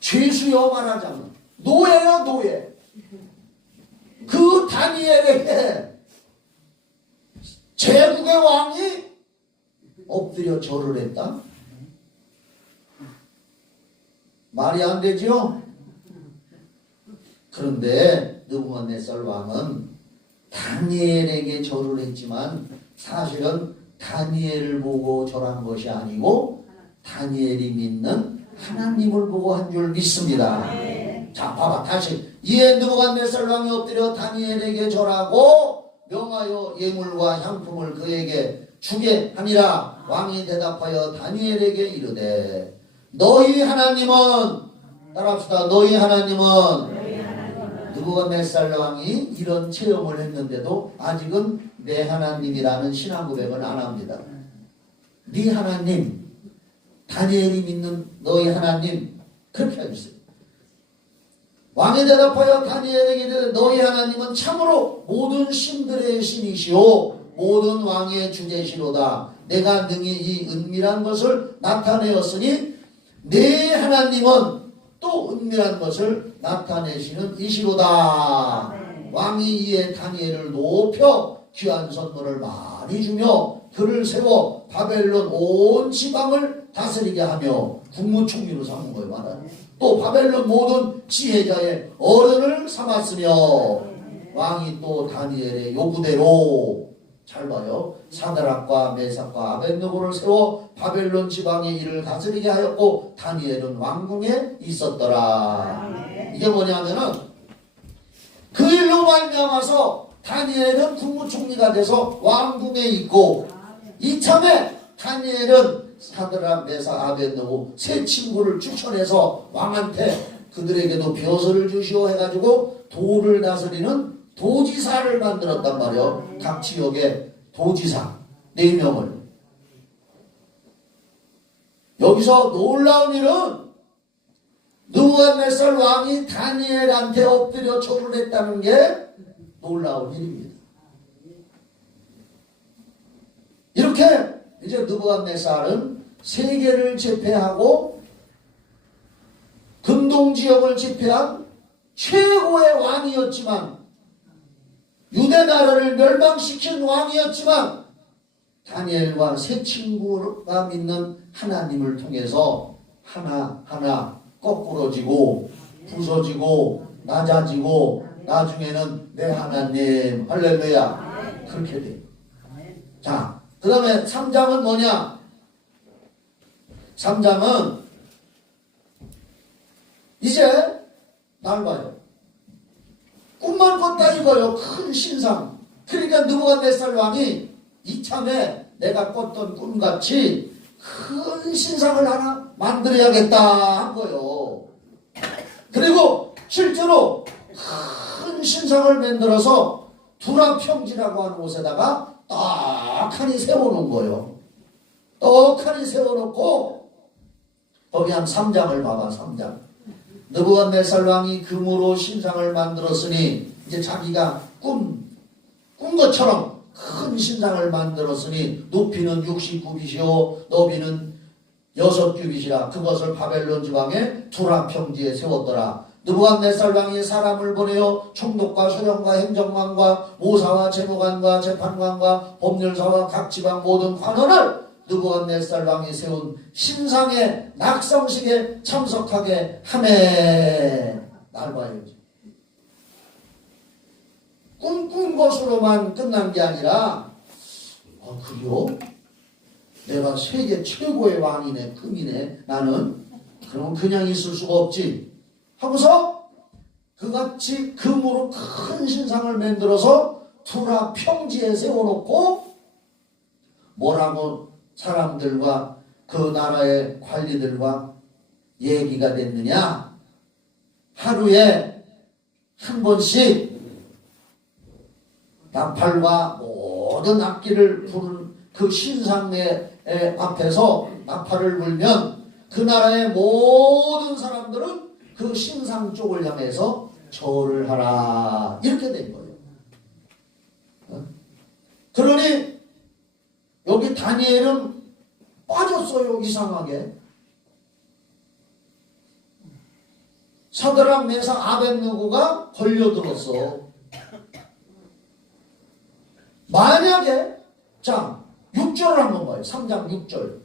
죄수여 말하자면 노예요 노예. 그 다니엘에게 제국의 왕이 엎드려 절을 했다? 말이 안 되죠? 그런데 느부갓네살 왕은 다니엘에게 절을 했지만 사실은 다니엘을 보고 절한 것이 아니고 다니엘이 믿는 하나님을 보고 한 줄 믿습니다. 자, 봐봐. 다시. 이에 느부갓네살 왕이 엎드려 다니엘에게 절하고 명하여 예물과 향품을 그에게 주게 하니라. 왕이 대답하여 다니엘에게 이르되 너희 하나님은, 따라합시다. 너희 하나님은, 느부갓네살 왕이 이런 체험을 했는데도 아직은 내 하나님이라는 신앙 고백은 안 합니다. 네 하나님, 다니엘이 믿는 너희 하나님, 그렇게 해주세요. 왕이 대답하여 다니엘에게 이르되 너희 하나님은 참으로 모든 신들의 신이시오 모든 왕의 주제시로다. 내가 능히 이 은밀한 것을 나타내었으니 네 하나님은 또 은밀한 것을 나타내시는 이시로다. 왕이 이에 다니엘을 높여 귀한 선물을 많이 주며 그를 세워 바벨론 온 지방을 다스리게 하며 국무총리로 삼은 거예요. 말하는. 또 바벨론 모든 지혜자의 어른을 삼았으며 왕이 또 다니엘의 요구대로 잘 봐요. 사드락과 메삭과 아벳느고를 세워 바벨론 지방의 일을 다스리게 하였고 다니엘은 왕궁에 있었더라. 이게 뭐냐면은 그 일로 말미암아서 다니엘은 국무총리가 돼서 왕궁에 있고 이참에 다니엘은 사드락, 메삭, 아벳느고 세 친구를 추천해서 왕한테 그들에게도 벼슬을 주시오 해가지고 도를 다스리는 도지사를 만들었단 말이에요. 각 지역의 도지사 4명을. 여기서 놀라운 일은 느부갓네살 왕이 다니엘한테 엎드려 절을 했다는 게 놀라운 일입니다. 이렇게 이제 느부갓네살은 세계를 제패하고 근동지역을 제패한 최고의 왕이었지만 유대 나라를 멸망시킨 왕이었지만 다니엘과 세 친구가 믿는 하나님을 통해서 하나하나 거꾸러지고 부서지고 낮아지고 나중에는 내 하나님 할렐루야 그렇게 돼요. 자, 그 다음에 3장은 뭐냐? 3장은 이제 날 봐요. 꿈만 꿨다 이거요. 큰 신상. 그러니까 느부갓네살 왕이 이참에 내가 꿨던 꿈같이 큰 신상을 하나 만들어야겠다 한 거요. 그리고 실제로 큰 신상을 만들어서 두라평지라고 하는 곳에다가 떡하니 세워놓은 거예요. 떡하니 세워놓고 거기 한 3장을 봐봐. 3장. 느부갓네살 왕이 금으로 신상을 만들었으니 이제 자기가 꾼 것처럼 큰 신상을 만들었으니 높이는 69규빗이요 너비는 6규빗이라 그것을 바벨론 지방의 두라평지에 세웠더라. 느부갓네살 왕이 사람을 보내어 총독과 수령과 행정관과 모사와 재무관과 재판관과 법률사와 각 지방 모든 관원을 느부갓네살 왕이 세운 신상의 낙성식에 참석하게 하매. 날 봐야지. 꿈꾼 것으로만 끝난 게 아니라 그래요? 내가 세계 최고의 왕이네 금이네 나는 그럼 그냥 있을 수가 없지 하고서 그같이 금으로 큰 신상을 만들어서 두라 평지에 세워놓고 뭐라고 사람들과 그 나라의 관리들과 얘기가 됐느냐? 하루에 한 번씩 나팔과 모든 악기를 부는 그 신상의 앞에서 나팔을 불면 그 나라의 모든 사람들은 그 신상 쪽을 향해서 절을 하라 이렇게 된 거예요. 그러니 여기 다니엘은 빠졌어요. 이상하게. 사드락 메삭 아벳느고가 걸려들었어. 만약에 자 6절을 한번 봐요. 3장 6절.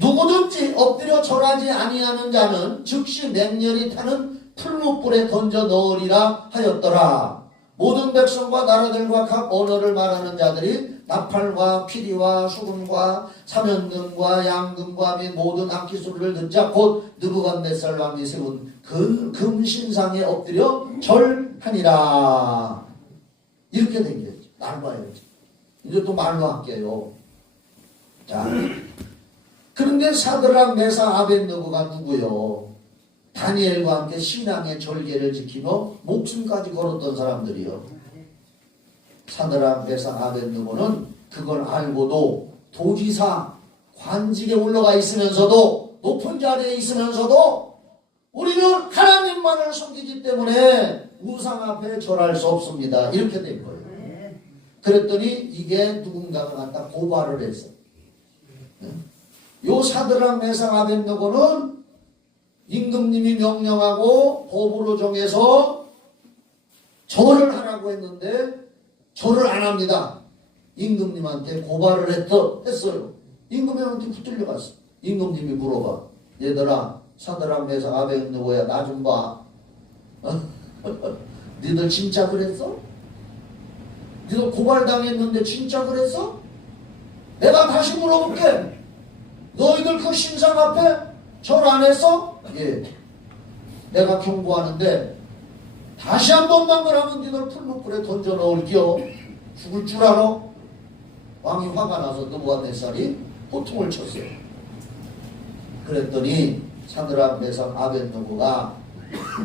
누구든지 엎드려 절하지 아니하는 자는 즉시 맹렬히 타는 풀무불에 던져 넣으리라 하였더라. 모든 백성과 나라들과 각 언어를 말하는 자들이 나팔과 피리와 수금과 사면등과 양등과 및 모든 악기소리를 듣자 곧 느부갓네살 왕이 세운 금신상에 엎드려 절하니라. 이렇게 된 거죠. 날 봐야지. 이제 또 말로 할게요. 자, 그런데 사드락 메삭 아벳느고가 누구요? 다니엘과 함께 신앙의 절개를 지키며 목숨까지 걸었던 사람들이요. 사드락 메삭 아벳느고는 그걸 알고도 도지사 관직에 올라가 있으면서도 높은 자리에 있으면서도 우리는 하나님만을 섬기기 때문에 우상 앞에 절할 수 없습니다. 이렇게 된 거예요. 그랬더니 이게 누군가가 갖다 고발을 했어. 요 사드락 메삭 아벳느고는 임금님이 명령하고 법으로 정해서 절을 하라고 했는데 절을 안 합니다. 임금님한테 고발을 했어요. 임금님한테 붙들려 갔어. 임금님이 물어봐. 얘들아 사드락 메삭 아벳느고야 나 좀 봐. 니들 진짜 그랬어? 니들 고발당했는데 진짜 그랬어? 내가 다시 물어볼게. 너희들 그 신상 앞에 절 안 했어? 예. 내가 경고하는데 다시 한 번만 그러면 니들 풀무불에 던져 넣을게요. 죽을 줄 알아? 왕이 화가 나서 느부갓네살이 호통을 쳤어요. 그랬더니 사드락 메삭 아벳느고가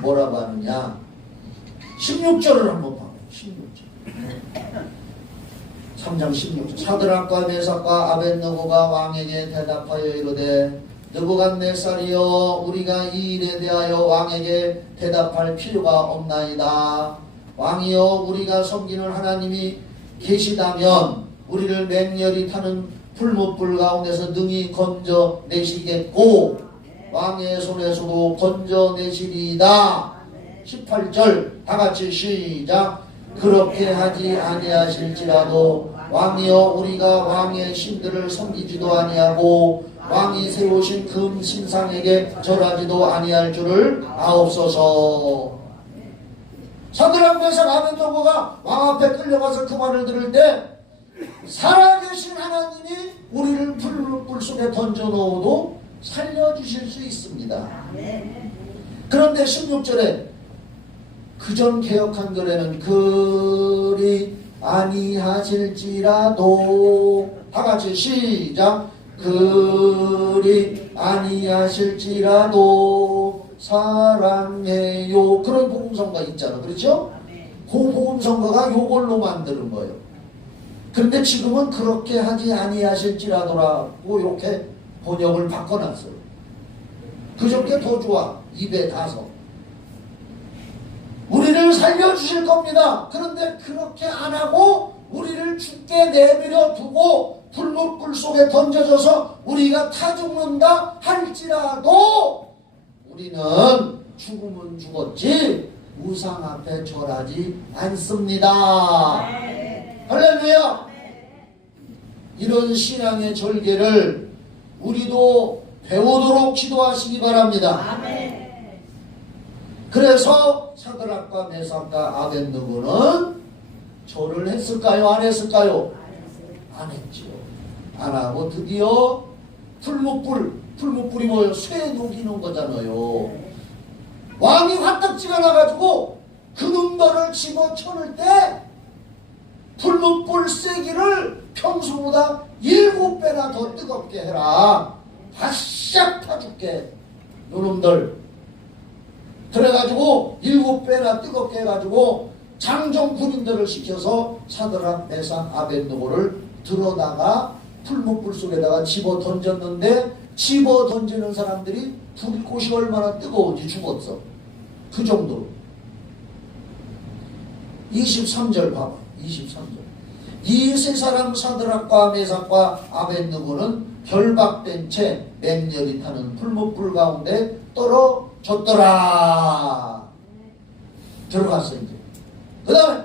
뭐라고 하느냐? 16절을 한번 봐요. 16절. 3장 16절. 사드락과 메삭과 아벳느고가 왕에게 대답하여 이르되 느부갓네살이여 우리가 이 일에 대하여 왕에게 대답할 필요가 없나이다. 왕이여 우리가 섬기는 하나님이 계시다면 우리를 맹렬히 타는 풀무불 가운데서 능히 건져내시겠고 왕의 손에서도 건져내시리이다. 18절 다같이 시작. 그렇게 하지 아니하실지라도 왕이여 우리가 왕의 신들을 섬기지도 아니하고 왕이 세우신 금 신상에게 절하지도 아니할 줄을 아옵소서. 사드락 메삭 아벳느고가 왕 앞에 끌려가서 그 말을 들을 때 살아계신 하나님이 우리를 불 속에 던져 넣어도 살려주실 수 있습니다. 그런데 16절에 그전 개혁한 글에는 그리 아니하실지라도 다같이 시작. 그리 아니하실지라도 사랑해요. 그런 복음성가 있잖아. 그렇죠? 그 복음성가가 요걸로 만드는 거예요. 그런데 지금은 그렇게 하지 아니하실지라도라고 이렇게 번역을 바꿔놨어요. 그저께 더 좋아. 입에 닿아서. 우리를 살려주실 겁니다. 그런데 그렇게 안 하고 우리를 죽게 내버려 두고 불목불 속에 던져져서 우리가 타 죽는다 할지라도 우리는 죽으면 죽었지 우상 앞에 절하지 않습니다. 할렐루야. 이런 신앙의 절개를 우리도 배우도록 기도하시기 바랍니다. 그래서 사드락과 메삭과 아벳느고는 절을 했을까요? 안 했을까요? 안 했죠. 안 하고 드디어 풀무불이 뭐예요? 쇠 녹이는 거잖아요. 왕이 화딱지가 나가지고 그놈들을 집어쳐낼 때 풀무불 세기를 평소보다 7배나 더 뜨겁게 해라. 바싹 타줄게. 요놈들. 그래가지고 7배나 뜨겁게 해가지고 장정 군인들을 시켜서 사드락 메삭 아벳느고를 들어다가 풀무불 속에다가 집어 던졌는데 집어 던지는 사람들이 불꽃이 얼마나 뜨거운지 죽었어. 그 정도로. 23절 봐봐. 23절. 이 세 사람 사드락과 메삭과 아벳느고는 결박된 채 맹렬히 타는 풀무불 가운데 떨어졌더라. 들어갔어 이제. 그 다음에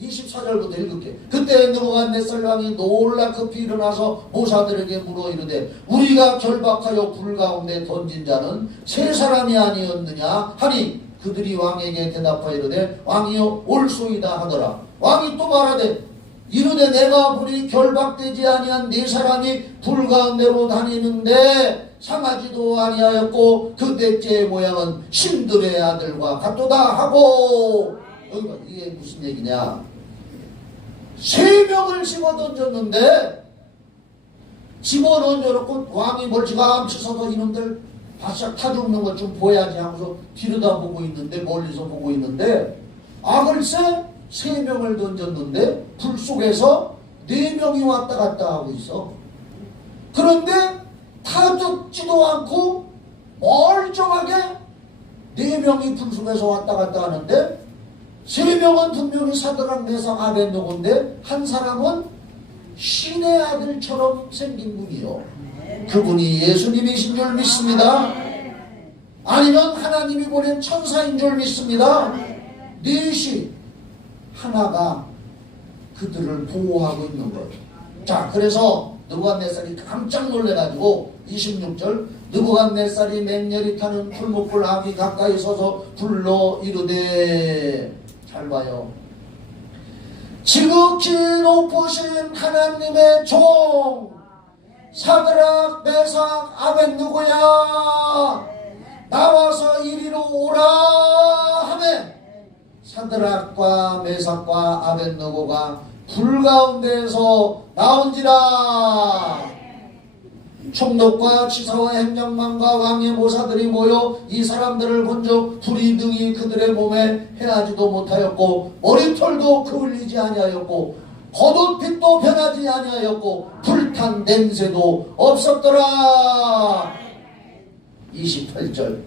24절부터 읽을게. 그때 느부갓네살 왕이 놀라 급히 일어나서 모사들에게 물어 이르되 우리가 결박하여 불 가운데 던진 자는 세 사람이 아니었느냐 하니 그들이 왕에게 대답하여 이르되 왕이여 올소이다 하더라. 왕이 또 말하되 이르되 내가 보니 결박되지 아니한 네 사람이 불 가운데로 다니는데 상하지도 아니하였고 그 넷째의 모양은 신들의 아들과 같도다 하고. 여기 봐, 이게 무슨 얘기냐. 3명을 집어던졌는데 집어던져놓고 왕이 멀찌감치 서서 이놈들 바싹 타 죽는 것 좀 보여야지 하면서 뒤로다보고 있는데, 멀리서 보고 있는데, 글쎄 3명을 던졌는데 불 속에서 4명이 왔다 갔다 하고 있어. 그런데 타 죽지도 않고 멀쩡하게 4명이 불 속에서 왔다 갔다 하는데 3명은 분명히 사드락 메삭 아벳느고인데 한 사람은 신의 아들처럼 생긴 분이요. 그분이 예수님이신 줄 믿습니다. 아니면 하나님이 보낸 천사인 줄 믿습니다. 넷이 하나가 그들을 보호하고 있는 거예요. 자, 그래서 느부갓네살이 깜짝 놀래가지고 26절 느부갓네살이 맹렬히 타는 풀무불 아기 가까이 서서 불러 이르되, 잘 봐요. 지극히 높으신 하나님의 종 사드락 메삭 아벳느고야 나와서 이리로 오라 하매 사드락과 메삭과 아벳느고가 불 가운데에서 나온지라. 총독과 지사와 행정관과 왕의 모사들이 모여 이 사람들을 본즉 불이 등이 그들의 몸에 헤하지도 못하였고 머리털도 그을리지 아니하였고 겉옷빛도 변하지 아니하였고 불탄 냄새도 없었더라. 28절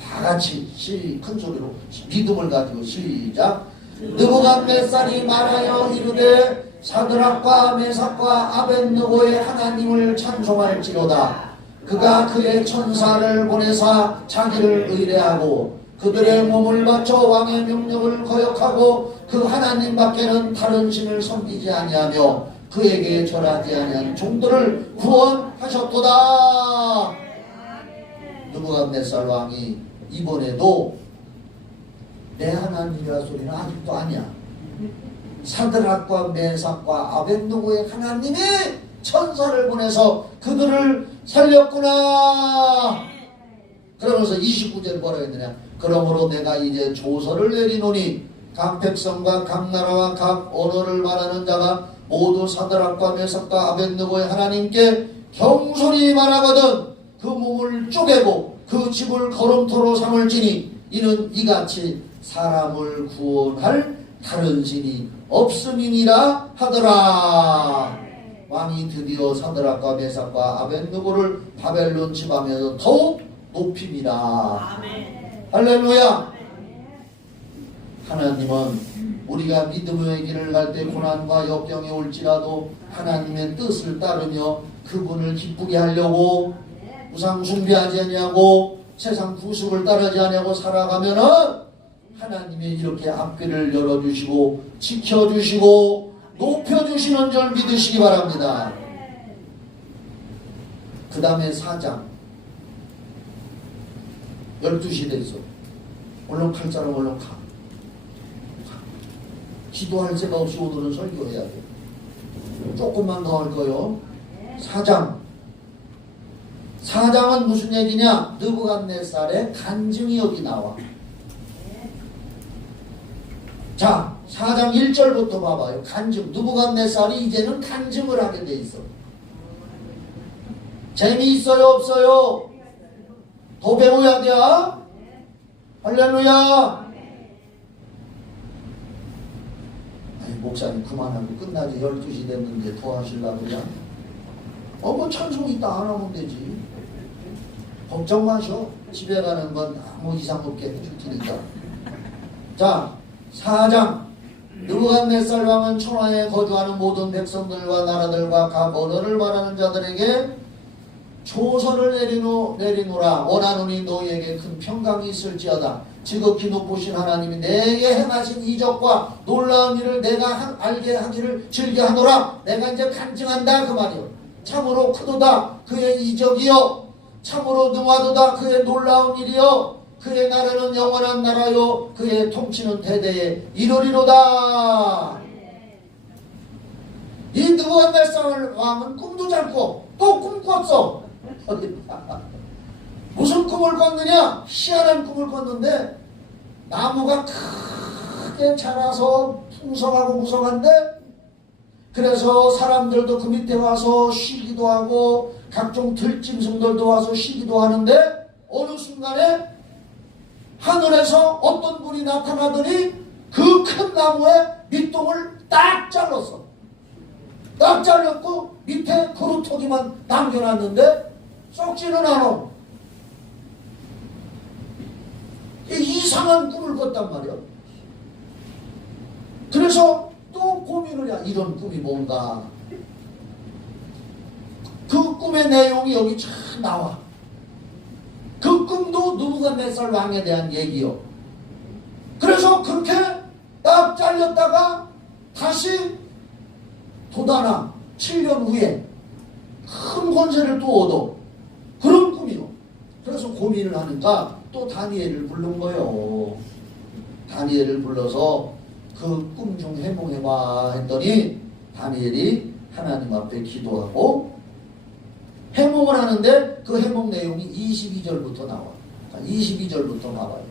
다 같이 큰 소리로 믿음을 가지고 시작. 느부갓네살이 말하여 이르되 사드락과 메삭과 아벳느고의 하나님을 찬송할지로다. 그가 그의 천사를 보내사 자기를 의뢰하고 그들의 몸을 바쳐 왕의 명령을 거역하고 그 하나님 밖에는 다른 신을 섬기지 아니하며 그에게 절하지 아니한 종들을 구원하셨도다. 느부갓네살 왕이 이번에도 내 하나님이라 소리는 아직도 아니야. 사드락과 메삭과 아벳느고의 하나님이 천사를 보내서 그들을 살렸구나. 그러면서 29절 뭐라 했느냐. 그러므로 내가 이제 조서를 내리노니 각 백성과 각 나라와 각 언어를 말하는 자가 모두 사드락과 메삭과 아벳느고의 하나님께 경솔히 말하거든 그 몸을 쪼개고 그 집을 거름토로 삼을지니 이는 이같이 사람을 구원할 다른 신이 없음이니라 하더라. 왕이 드디어 사드락과 메삭과 아벳느고를 바벨론 지방에서 더욱 높임이라. 할렐루야. 하나님은 우리가 믿음의 길을 갈 때 고난과 역경이 올지라도 하나님의 뜻을 따르며 그분을 기쁘게 하려고 우상 숭배하지 아니하고 세상 구습을 따르지 아니하고 살아가면은 하나님이 이렇게 앞길을 열어주시고 지켜주시고 높여주시는 줄 믿으시기 바랍니다. 그 다음에 4장 12시 됐어. 얼른 갈 사람 얼른 가. 기도할 새가 없이 오늘은 설교해야 돼. 조금만 더 할 거요. 4장은 무슨 얘기냐. 느부갓네살의 간증이 여기 나와. 자, 4장 1절부터 봐봐요. 간증. 느부갓네살이 이제는 간증을 하게 돼 있어. 재미있어요, 없어요? 더 배워야 돼. 할렐루야. 아니, 목사님 그만하고 끝나기 12시 됐는데 더 하시려고 그냥. 뭐 찬송 있다 안 하면 되지. 걱정 마셔. 집에 가는 건 아무 이상 없게 해줄 테니까. 자, 4장. 느부갓네살 왕은 천하에 거주하는 모든 백성들과 나라들과 각 언어를 말하는 자들에게 조서를 내리노라. 원하노니 너희에게 큰 평강이 있을지어다. 지극히 높으신 하나님이 내게 행하신 이적과 놀라운 일을 내가 알게 하기를 즐겨하노라. 내가 이제 간증한다 그 말이요. 참으로 크도다 그의 이적이요, 참으로 능하도다 그의 놀라운 일이요, 그의 나라는 영원한 나라요, 그의 통치는 대대에 이르리로다. 이 느부갓네살 왕은 꿈도 잘 꿔. 또 꿈 꿨어. 무슨 꿈을 꿨느냐? 희한한 꿈을 꿨는데 나무가 크게 자라서 풍성하고 무성한데, 그래서 사람들도 그 밑에 와서 쉬기도 하고 각종 들짐승들도 와서 쉬기도 하는데, 어느 순간에 하늘에서 어떤 분이 나타나더니 그 큰 나무의 밑동을 딱 잘랐어. 딱 잘렸고 밑에 그루터기만 남겨놨는데 썩지는 않아. 이상한 꿈을 꿨단 말이야. 그래서 또 고민을 해. 이런 꿈이 뭔가. 그 꿈의 내용이 여기 참 나와. 그 꿈도 느부갓네살 왕에 대한 얘기요. 그래서 그렇게 딱 잘렸다가 다시 돋아나 7년 후에 큰 권세를 또 얻어. 그런 꿈이요. 그래서 고민을 하니까 또 다니엘을 부른 거예요. 다니엘을 불러서 그 꿈 중 해몽해봐 했더니 다니엘이 하나님 앞에 기도하고 해몽을 하는데 그 해몽 내용이 22절부터 나와. 22절부터 나와요.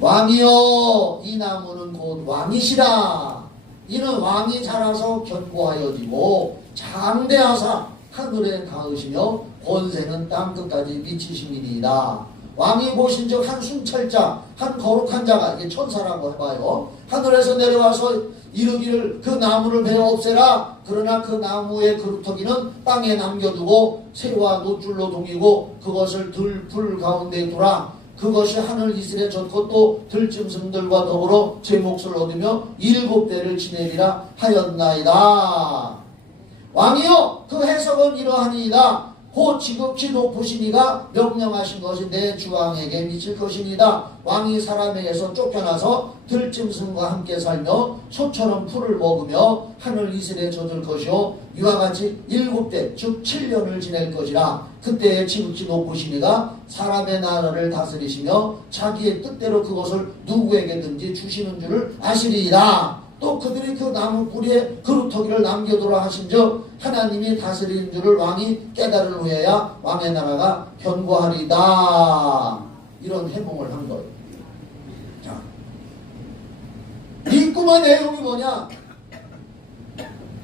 왕이여, 이 나무는 곧 왕이시라. 이는 왕이 자라서 견고하여지고 장대하사 하늘에 닿으시며 권세는 땅끝까지 미치심이니이다. 왕이 보신 즉 한 순찰자, 한 거룩한 자가, 이게 천사라고 해봐요, 하늘에서 내려와서 이르기를 그 나무를 베어 없애라. 그러나 그 나무의 그루터기는 땅에 남겨두고 새와 노줄로 동이고 그것을 들불 가운데 두라. 그것이 하늘 이슬에 젖고 또 들짐승들과 더불어 제 몫을 얻으며 7배를 지내리라 하였나이다. 왕이여, 그 해석은 이러하니이다. 곧 지극히 높으신 이가 명령하신 것이 내 주왕에게 미칠 것이니이다. 왕이 사람에게서 쫓겨나서 들짐승과 함께 살며 소처럼 풀을 먹으며 하늘 이슬에 젖을 것이요, 이와 같이 7대 즉 7년을 지낼 것이라. 그때에 지극히 높으신 이가 사람의 나라를 다스리시며 자기의 뜻대로 그것을 누구에게든지 주시는 줄을 아시리이다. 또 그들이 그 나무 뿌리에 그루터기를 남겨두라 하신즉 하나님이 다스리는 줄을 왕이 깨달은 후에야 왕의 나라가 견고하리다. 이런 해몽을 한 거예요. 자, 이 꿈의 내용이 뭐냐?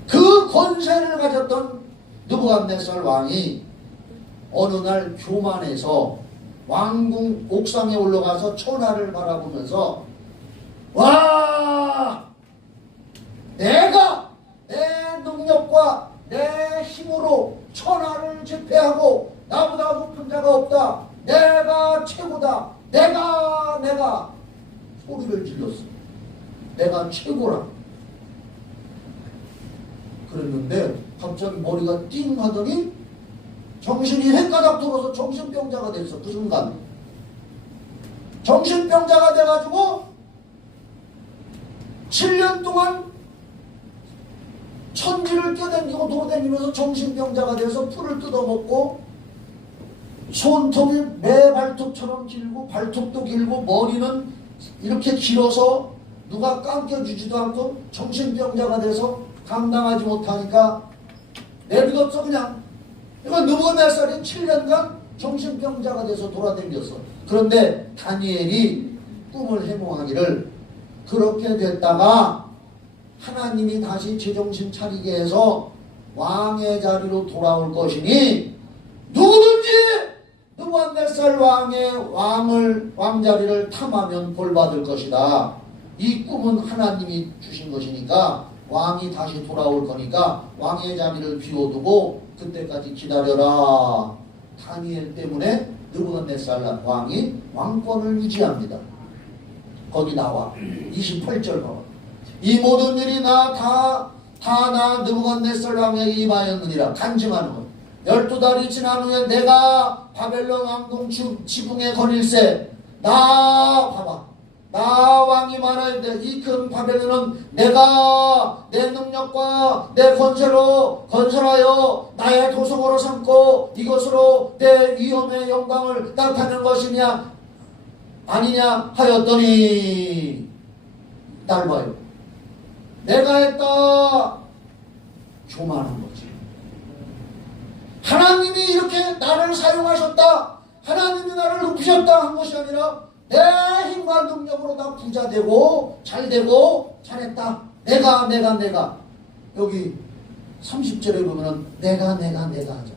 그 권세를 가졌던 느부갓네살 왕이 어느 날 교만해서 왕궁 옥상에 올라가서 천하를 바라보면서, 와! 내가 내 능력과 내 힘으로 천하를 집회하고 나보다 높은 자가 없다. 내가 최고다. 내가 소리를 질렀어. 내가 최고라. 그랬는데 갑자기 머리가 띵 하더니 정신이 헷가닥 돌아서 정신병자가 됐어. 그 순간 정신병자가 돼가지고 7년 동안 천지를 뛰어다니고 돌아다니면서 정신병자가 돼서 풀을 뜯어먹고, 손톱이 매 발톱처럼 길고 발톱도 길고 머리는 이렇게 길어서 누가 감겨주지도 않고 정신병자가 돼서 감당하지 못하니까 내비뒀어 그냥. 이건 느부갓네살이 7년간 정신병자가 돼서 돌아다녔어. 그런데 다니엘이 꿈을 해몽하기를 그렇게 됐다가 하나님이 다시 제정신 차리게 해서 왕의 자리로 돌아올 것이니 누구든지 느부갓네살 왕의 왕자리를 탐하면 벌받을 것이다. 이 꿈은 하나님이 주신 것이니까 왕이 다시 돌아올 거니까 왕의 자리를 비워두고 그때까지 기다려라. 다니엘 때문에 느부갓네살 왕이 왕권을 유지합니다. 거기 나와 28절 봐봐. 이 모든 일이 다 나 느부갓네살 왕에게 임하였느니라. 간증하는 거예요. 12달이 지난 후에 내가 바벨론 왕궁 지붕에 거닐세. 나 봐봐. 나 왕이 말할 때 이 큰 바벨론은 내가 내 능력과 내 권세로 건설하여 나의 도성으로 삼고 이것으로 내 위엄의 영광을 나타내는 것이냐 아니냐 하였더니 날 봐요. 내가 했다. 교만한 거지. 하나님이 이렇게 나를 사용하셨다. 하나님이 나를 높이셨다 한 것이 아니라 내 힘과 능력으로 다 부자되고 잘되고 잘했다. 내가 여기 30절에 보면은 내가 하자.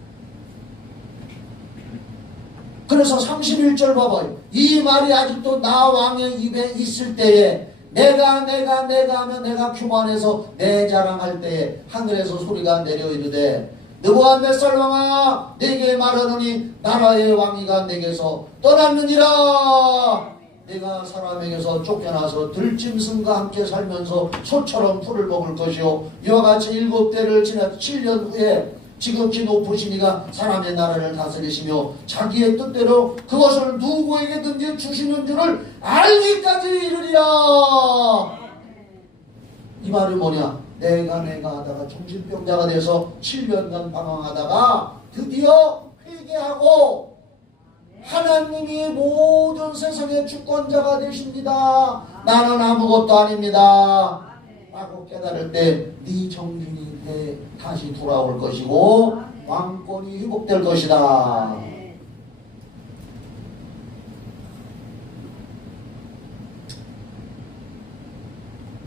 그래서 31절 봐봐요. 이 말이 아직도 나 왕의 입에 있을 때에 내가 하면 내가 교만해서 내 자랑할 때에 하늘에서 소리가 내려 이르되 느부갓네살 왕아 내게 말하노니 나라의 왕위가 내게서 떠났느니라. 내가 사람에게서 쫓겨나서 들짐승과 함께 살면서 소처럼 풀을 먹을 것이요 이와 같이 7대를 지나 7년 후에 지극히 높으신 이가 사람의 나라를 다스리시며 자기의 뜻대로 그것을 누구에게든지 주시는 줄을 알기까지 이르리라. 이 말이 뭐냐? 내가 하다가 정신병자가 돼서 7년간 방황하다가 드디어 회개하고 하나님이 모든 세상의 주권자가 되십니다. 나는 아무것도 아닙니다. 라고 깨달을 때 네 정신이 다시 돌아올 것이고 왕권이 회복될 것이다.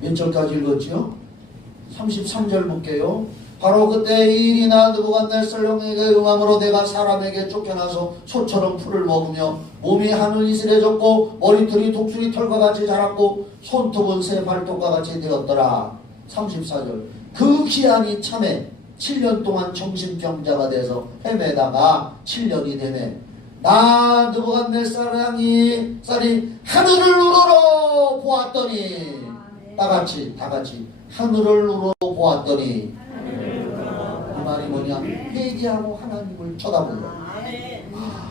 몇 절까지 읽었지요? 33절 볼게요. 바로 그때 이 일이 나 느부갓네살 왕에게 응함으로 내가 사람에게 쫓겨나서 소처럼 풀을 먹으며 몸이 하늘 이슬해졌고 머리털이 독수리 털과 같이 자랐고 손톱은 새 발톱과 같이 되었더라. 34절 그 기한이 참에 7년 동안 정신병자가 돼서 헤매다가 7년이 되매 나 느부갓네살 왕이 하늘을 우러러 보았더니 다 같이 하늘을 우러러 보았더니 이 말이 뭐냐? 회개하고 하나님을 쳐다보려.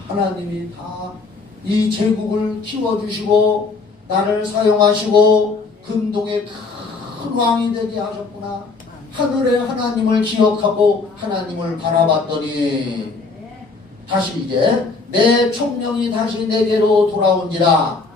하나님이 다 이 제국을 키워주시고 나를 사용하시고 근동의 큰 왕이 되게 하셨구나. 하늘의 하나님을 기억하고 하나님을 바라봤더니 다시 이제 내 총명이 다시 내게로 돌아온지라.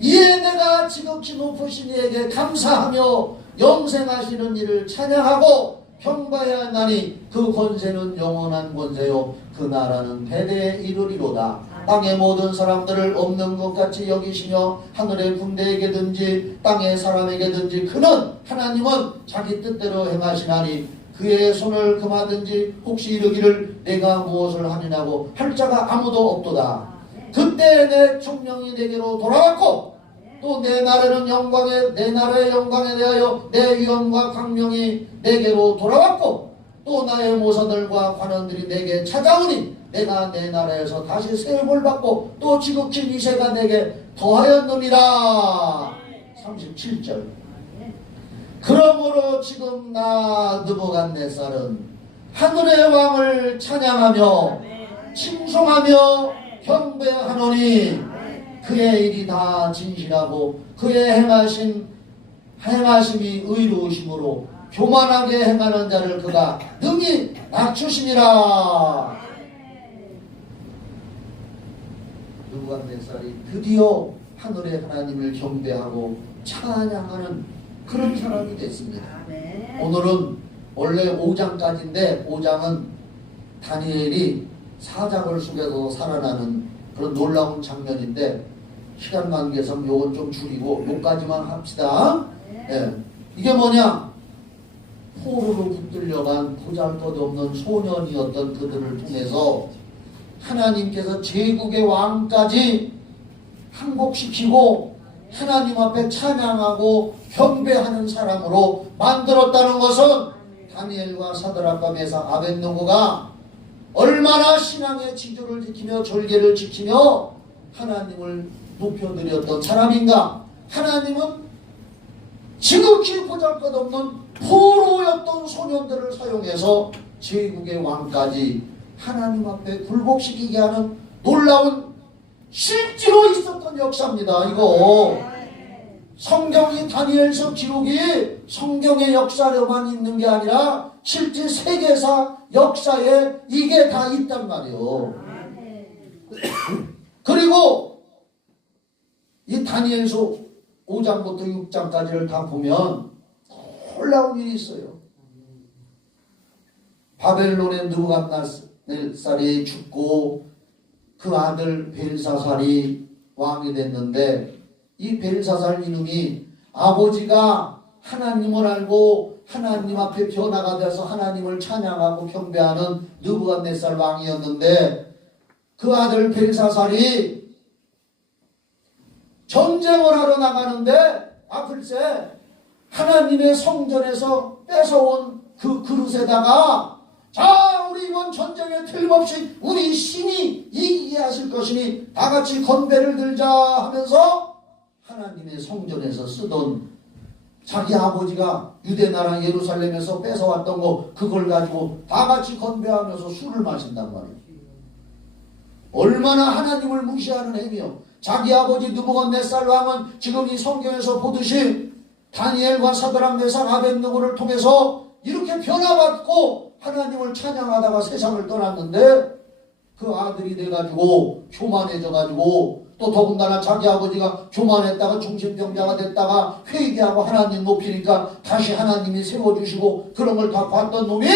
이에 내가 지극히 높으신 이에게 감사하며 영생하시는 이를 찬양하고 경배해야 하나니 그 권세는 영원한 권세요 그 나라는 대대에 이르리로다. 땅의 모든 사람들을 없는 것 같이 여기시며 하늘의 군대에게든지 땅의 사람에게든지 하나님은 자기 뜻대로 행하시나니 그의 손을 금하든지 혹시 이르기를 내가 무엇을 하느냐고 할 자가 아무도 없도다. 그때 내 총명이 내게로 돌아왔고 또 내 나라의 영광에 대하여 내 위엄과 강명이 내게로 돌아왔고 또 나의 모사들과 관원들이 내게 찾아오니 내가 내 나라에서 다시 세움을 받고 또 지극히 미세가 내게 더하였느니라. 37절 그러므로 지금 나 느부갓네살은 하늘의 왕을 찬양하며 칭송하며 경배하노니 그의 일이 다 진실하고 그의 행하심이 의로우심으로 교만하게 행하는 자를 그가 능히 낮추시니라. 느부갓네살이 드디어 하늘의 하나님을 경배하고 찬양하는 그런 사람이 됐습니다. 오늘은 원래 5장까지인데 5장은 다니엘이 사자굴 속에서 살아나는 그런 놀라운 장면인데 시간 관계상 요건 좀 줄이고 요까지만 합시다. 예. 이게 뭐냐? 포로로 붙들려간 보잘것없는 소년이었던 그들을 통해서 하나님께서 제국의 왕까지 항복시키고 하나님 앞에 찬양하고 경배하는 사람으로 만들었다는 것은 다니엘과 사드락과 메삭 아벳느고가 얼마나 신앙의 지조를 지키며 절개를 지키며 하나님을 높여드렸던 사람인가. 하나님은 지극히 보잘것없는 포로였던 소년들을 사용해서 제국의 왕까지 하나님 앞에 굴복시키게 하는 놀라운 실제로 있었던 역사입니다. 이거 성경이 다니엘서 기록이 성경의 역사로만 있는 게 아니라 실제 세계사 역사에 이게 다 있단 말이에요. 그리고 이 다니엘서 5장부터 6장까지를 다 보면 놀라운 일이 있어요. 바벨론의 느부갓네살이 죽고 그 아들 벨사살이 왕이 됐는데, 이 벨사살 이놈이 아버지가 하나님을 알고 하나님 앞에 변화가 돼서 하나님을 찬양하고 경배하는 느부갓네살 왕이었는데, 그 아들 벨사살이 전쟁을 하러 나가는데 글쎄 하나님의 성전에서 뺏어온 그 그릇에다가 자, 우리 이번 전쟁에 틀림없이 우리 신이 이기게 하실 것이니 다 같이 건배를 들자 하면서 하나님의 성전에서 쓰던 자기 아버지가 유대나라 예루살렘에서 뺏어왔던 거, 그걸 가지고 다 같이 건배하면서 술을 마신단 말이에요. 얼마나 하나님을 무시하는 행위요. 자기 아버지 느부갓네살 왕은 지금 이 성경에서 보듯이 다니엘과 사드락 메삭 아벳느고를 통해서 이렇게 변화받고 하나님을 찬양하다가 세상을 떠났는데, 그 아들이 돼가지고 교만해져가지고 또 더군다나 자기 아버지가 교만했다가 중심병자가 됐다가 회개하고 하나님 높이니까 다시 하나님이 세워주시고 그런 걸 다 봤던 놈이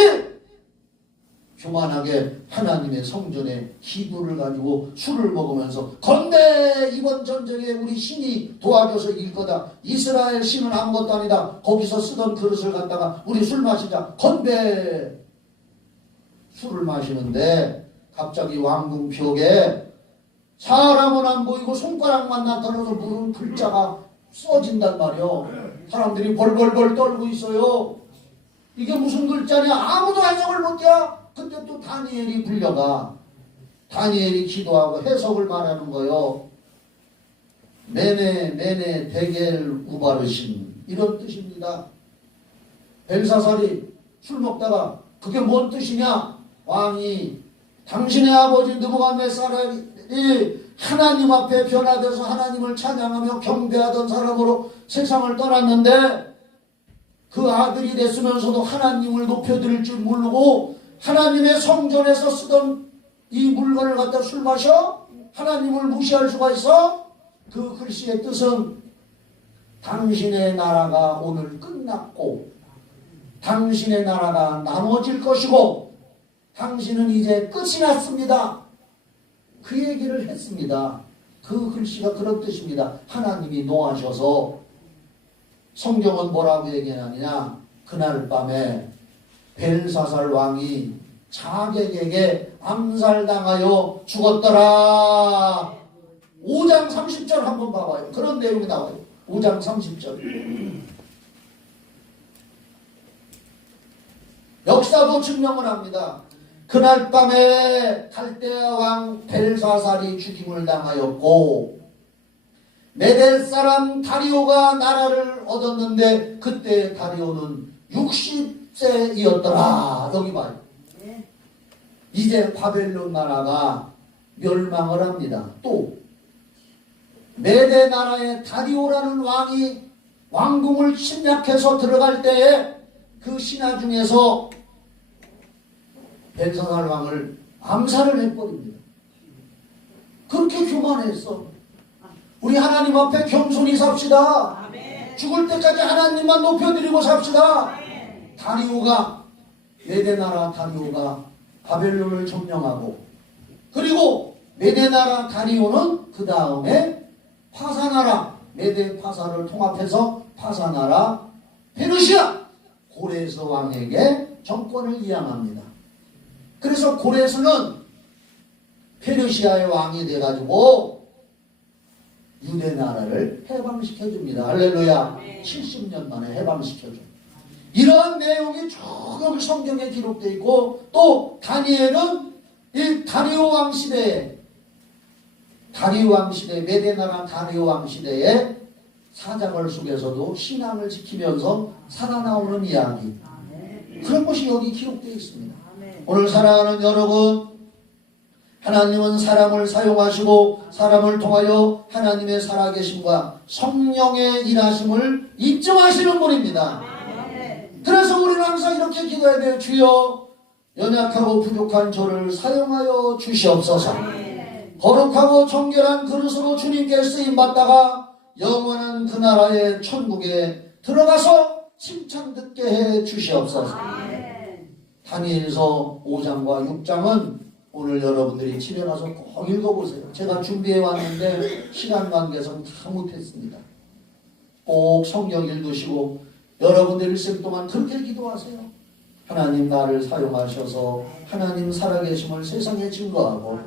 교만하게 하나님의 성전에 기도를 가지고 술을 먹으면서 건배, 이번 전쟁에 우리 신이 도와줘서 이길 거다. 이스라엘 신은 아무것도 아니다. 거기서 쓰던 그릇을 갖다가 우리 술 마시자. 건배. 술을 마시는데 갑자기 왕궁벽에 사람은 안 보이고 손가락만 나타나서 무슨 글자가 써진단 말이요. 사람들이 벌벌벌 떨고 있어요. 이게 무슨 글자냐? 아무도 해석을 못해. 근데 또 다니엘이 불려가. 다니엘이 기도하고 해석을 말하는 거요. 메네 데겔 우바르신, 이런 뜻입니다. 벨사살이 술 먹다가 그게 뭔 뜻이냐? 왕이 당신의 아버지 느부갓네살이 하나님 앞에 변화돼서 하나님을 찬양하며 경배하던 사람으로 세상을 떠났는데, 그 아들이 됐으면서도 하나님을 높여드릴 줄 모르고 하나님의 성전에서 쓰던 이 물건을 갖다 술 마셔? 하나님을 무시할 수가 있어? 그 글씨의 뜻은 당신의 나라가 오늘 끝났고 당신의 나라가 나눠질 것이고 당신은 이제 끝이 났습니다. 그 얘기를 했습니다. 그 글씨가 그런 뜻입니다. 하나님이 노하셔서. 성경은 뭐라고 얘기하느냐? 그날 밤에 벨사살 왕이 자객에게 암살당하여 죽었더라. 5장 30절 한번 봐봐요. 그런 내용이 나와요. 5장 30절. 역사도 증명을 합니다. 그날 밤에 갈대아 왕 벨사살이 죽임을 당하였고 메델 사람 다리오가 나라를 얻었는데 그때 다리오는 60세이었더라. 여기 봐요. 이제 바벨론 나라가 멸망을 합니다. 또 메대 나라의 다리오라는 왕이 왕궁을 침략해서 들어갈 때에 그 신하 중에서 벨사살 왕을 암살을 해버립니다. 그렇게 교만했어. 우리 하나님 앞에 겸손히 삽시다. 아멘. 죽을 때까지 하나님만 높여드리고 삽시다. 아멘. 다리오가, 메대나라 다리오가 바벨론을 점령하고, 그리고 메대나라 다리오는 그 다음에 파사나라, 메대 파사를 통합해서 파사나라 페르시아 고레스 왕에게 정권을 이양합니다. 그래서 고레스는 페르시아의 왕이 돼가지고 유대 나라를 해방시켜 줍니다. 할렐루야. 70년 만에 해방시켜 줘. 이러한 내용이 쭉 여기 성경에 기록되어 있고, 또 다니엘은 이 다리오 왕 시대에, 메대 나라 다리오 왕 시대에 사자굴 속에서도 신앙을 지키면서 살아나오는 이야기, 그런 것이 여기 기록되어 있습니다. 오늘 사랑하는 여러분, 하나님은 사람을 사용하시고 사람을 통하여 하나님의 살아계심과 성령의 일하심을 입증하시는 분입니다. 그래서 우리는 항상 이렇게 기도해야 돼요. 주여, 연약하고 부족한 저를 사용하여 주시옵소서. 거룩하고 정결한 그릇으로 주님께 쓰임받다가 영원한 그 나라의 천국에 들어가서 칭찬 듣게 해 주시옵소서. 다니엘서 5장과 6장은 오늘 여러분들이 집에 가서 꼭 읽어보세요. 제가 준비해 왔는데 시간 관계상 다 못했습니다. 꼭 성경 읽으시고 여러분들 일생 동안 그렇게 기도하세요. 하나님 나를 사용하셔서 하나님 살아계심을 세상에 증거하고,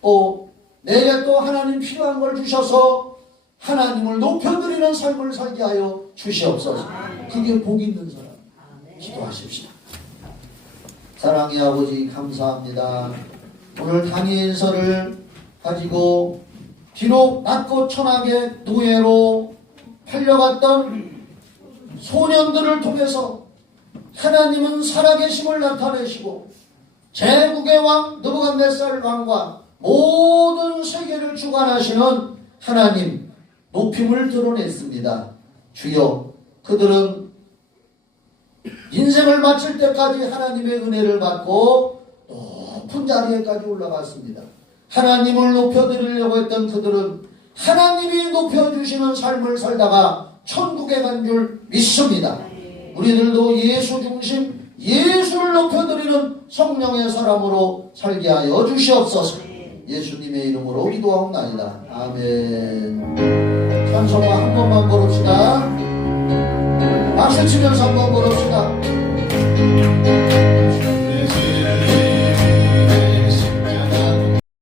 또 내게 또 하나님 필요한 걸 주셔서 하나님을 높여드리는 삶을 살게 하여 주시옵소서. 그게 복 있는 사람. 기도하십시오. 사랑의 아버지, 감사합니다. 오늘 다니엘서를 가지고 비록 낮고 천하게 노예로 팔려갔던 소년들을 통해서 하나님은 살아계심을 나타내시고 제국의 왕 느부갓네살 왕과 모든 세계를 주관하시는 하나님 높임을 드러냈습니다. 주여, 그들은 인생을 마칠 때까지 하나님의 은혜를 받고 높은 자리에까지 올라갔습니다. 하나님을 높여드리려고 했던 그들은 하나님이 높여주시는 삶을 살다가 천국에 간 줄 믿습니다. 우리들도 예수 중심, 예수를 높여드리는 성령의 사람으로 살게 하여 주시옵소서. 예수님의 이름으로 기도하옵나이다. 아멘. 찬송가 한 번만 부릅시다. 박수 치면서 한번 부릅시다.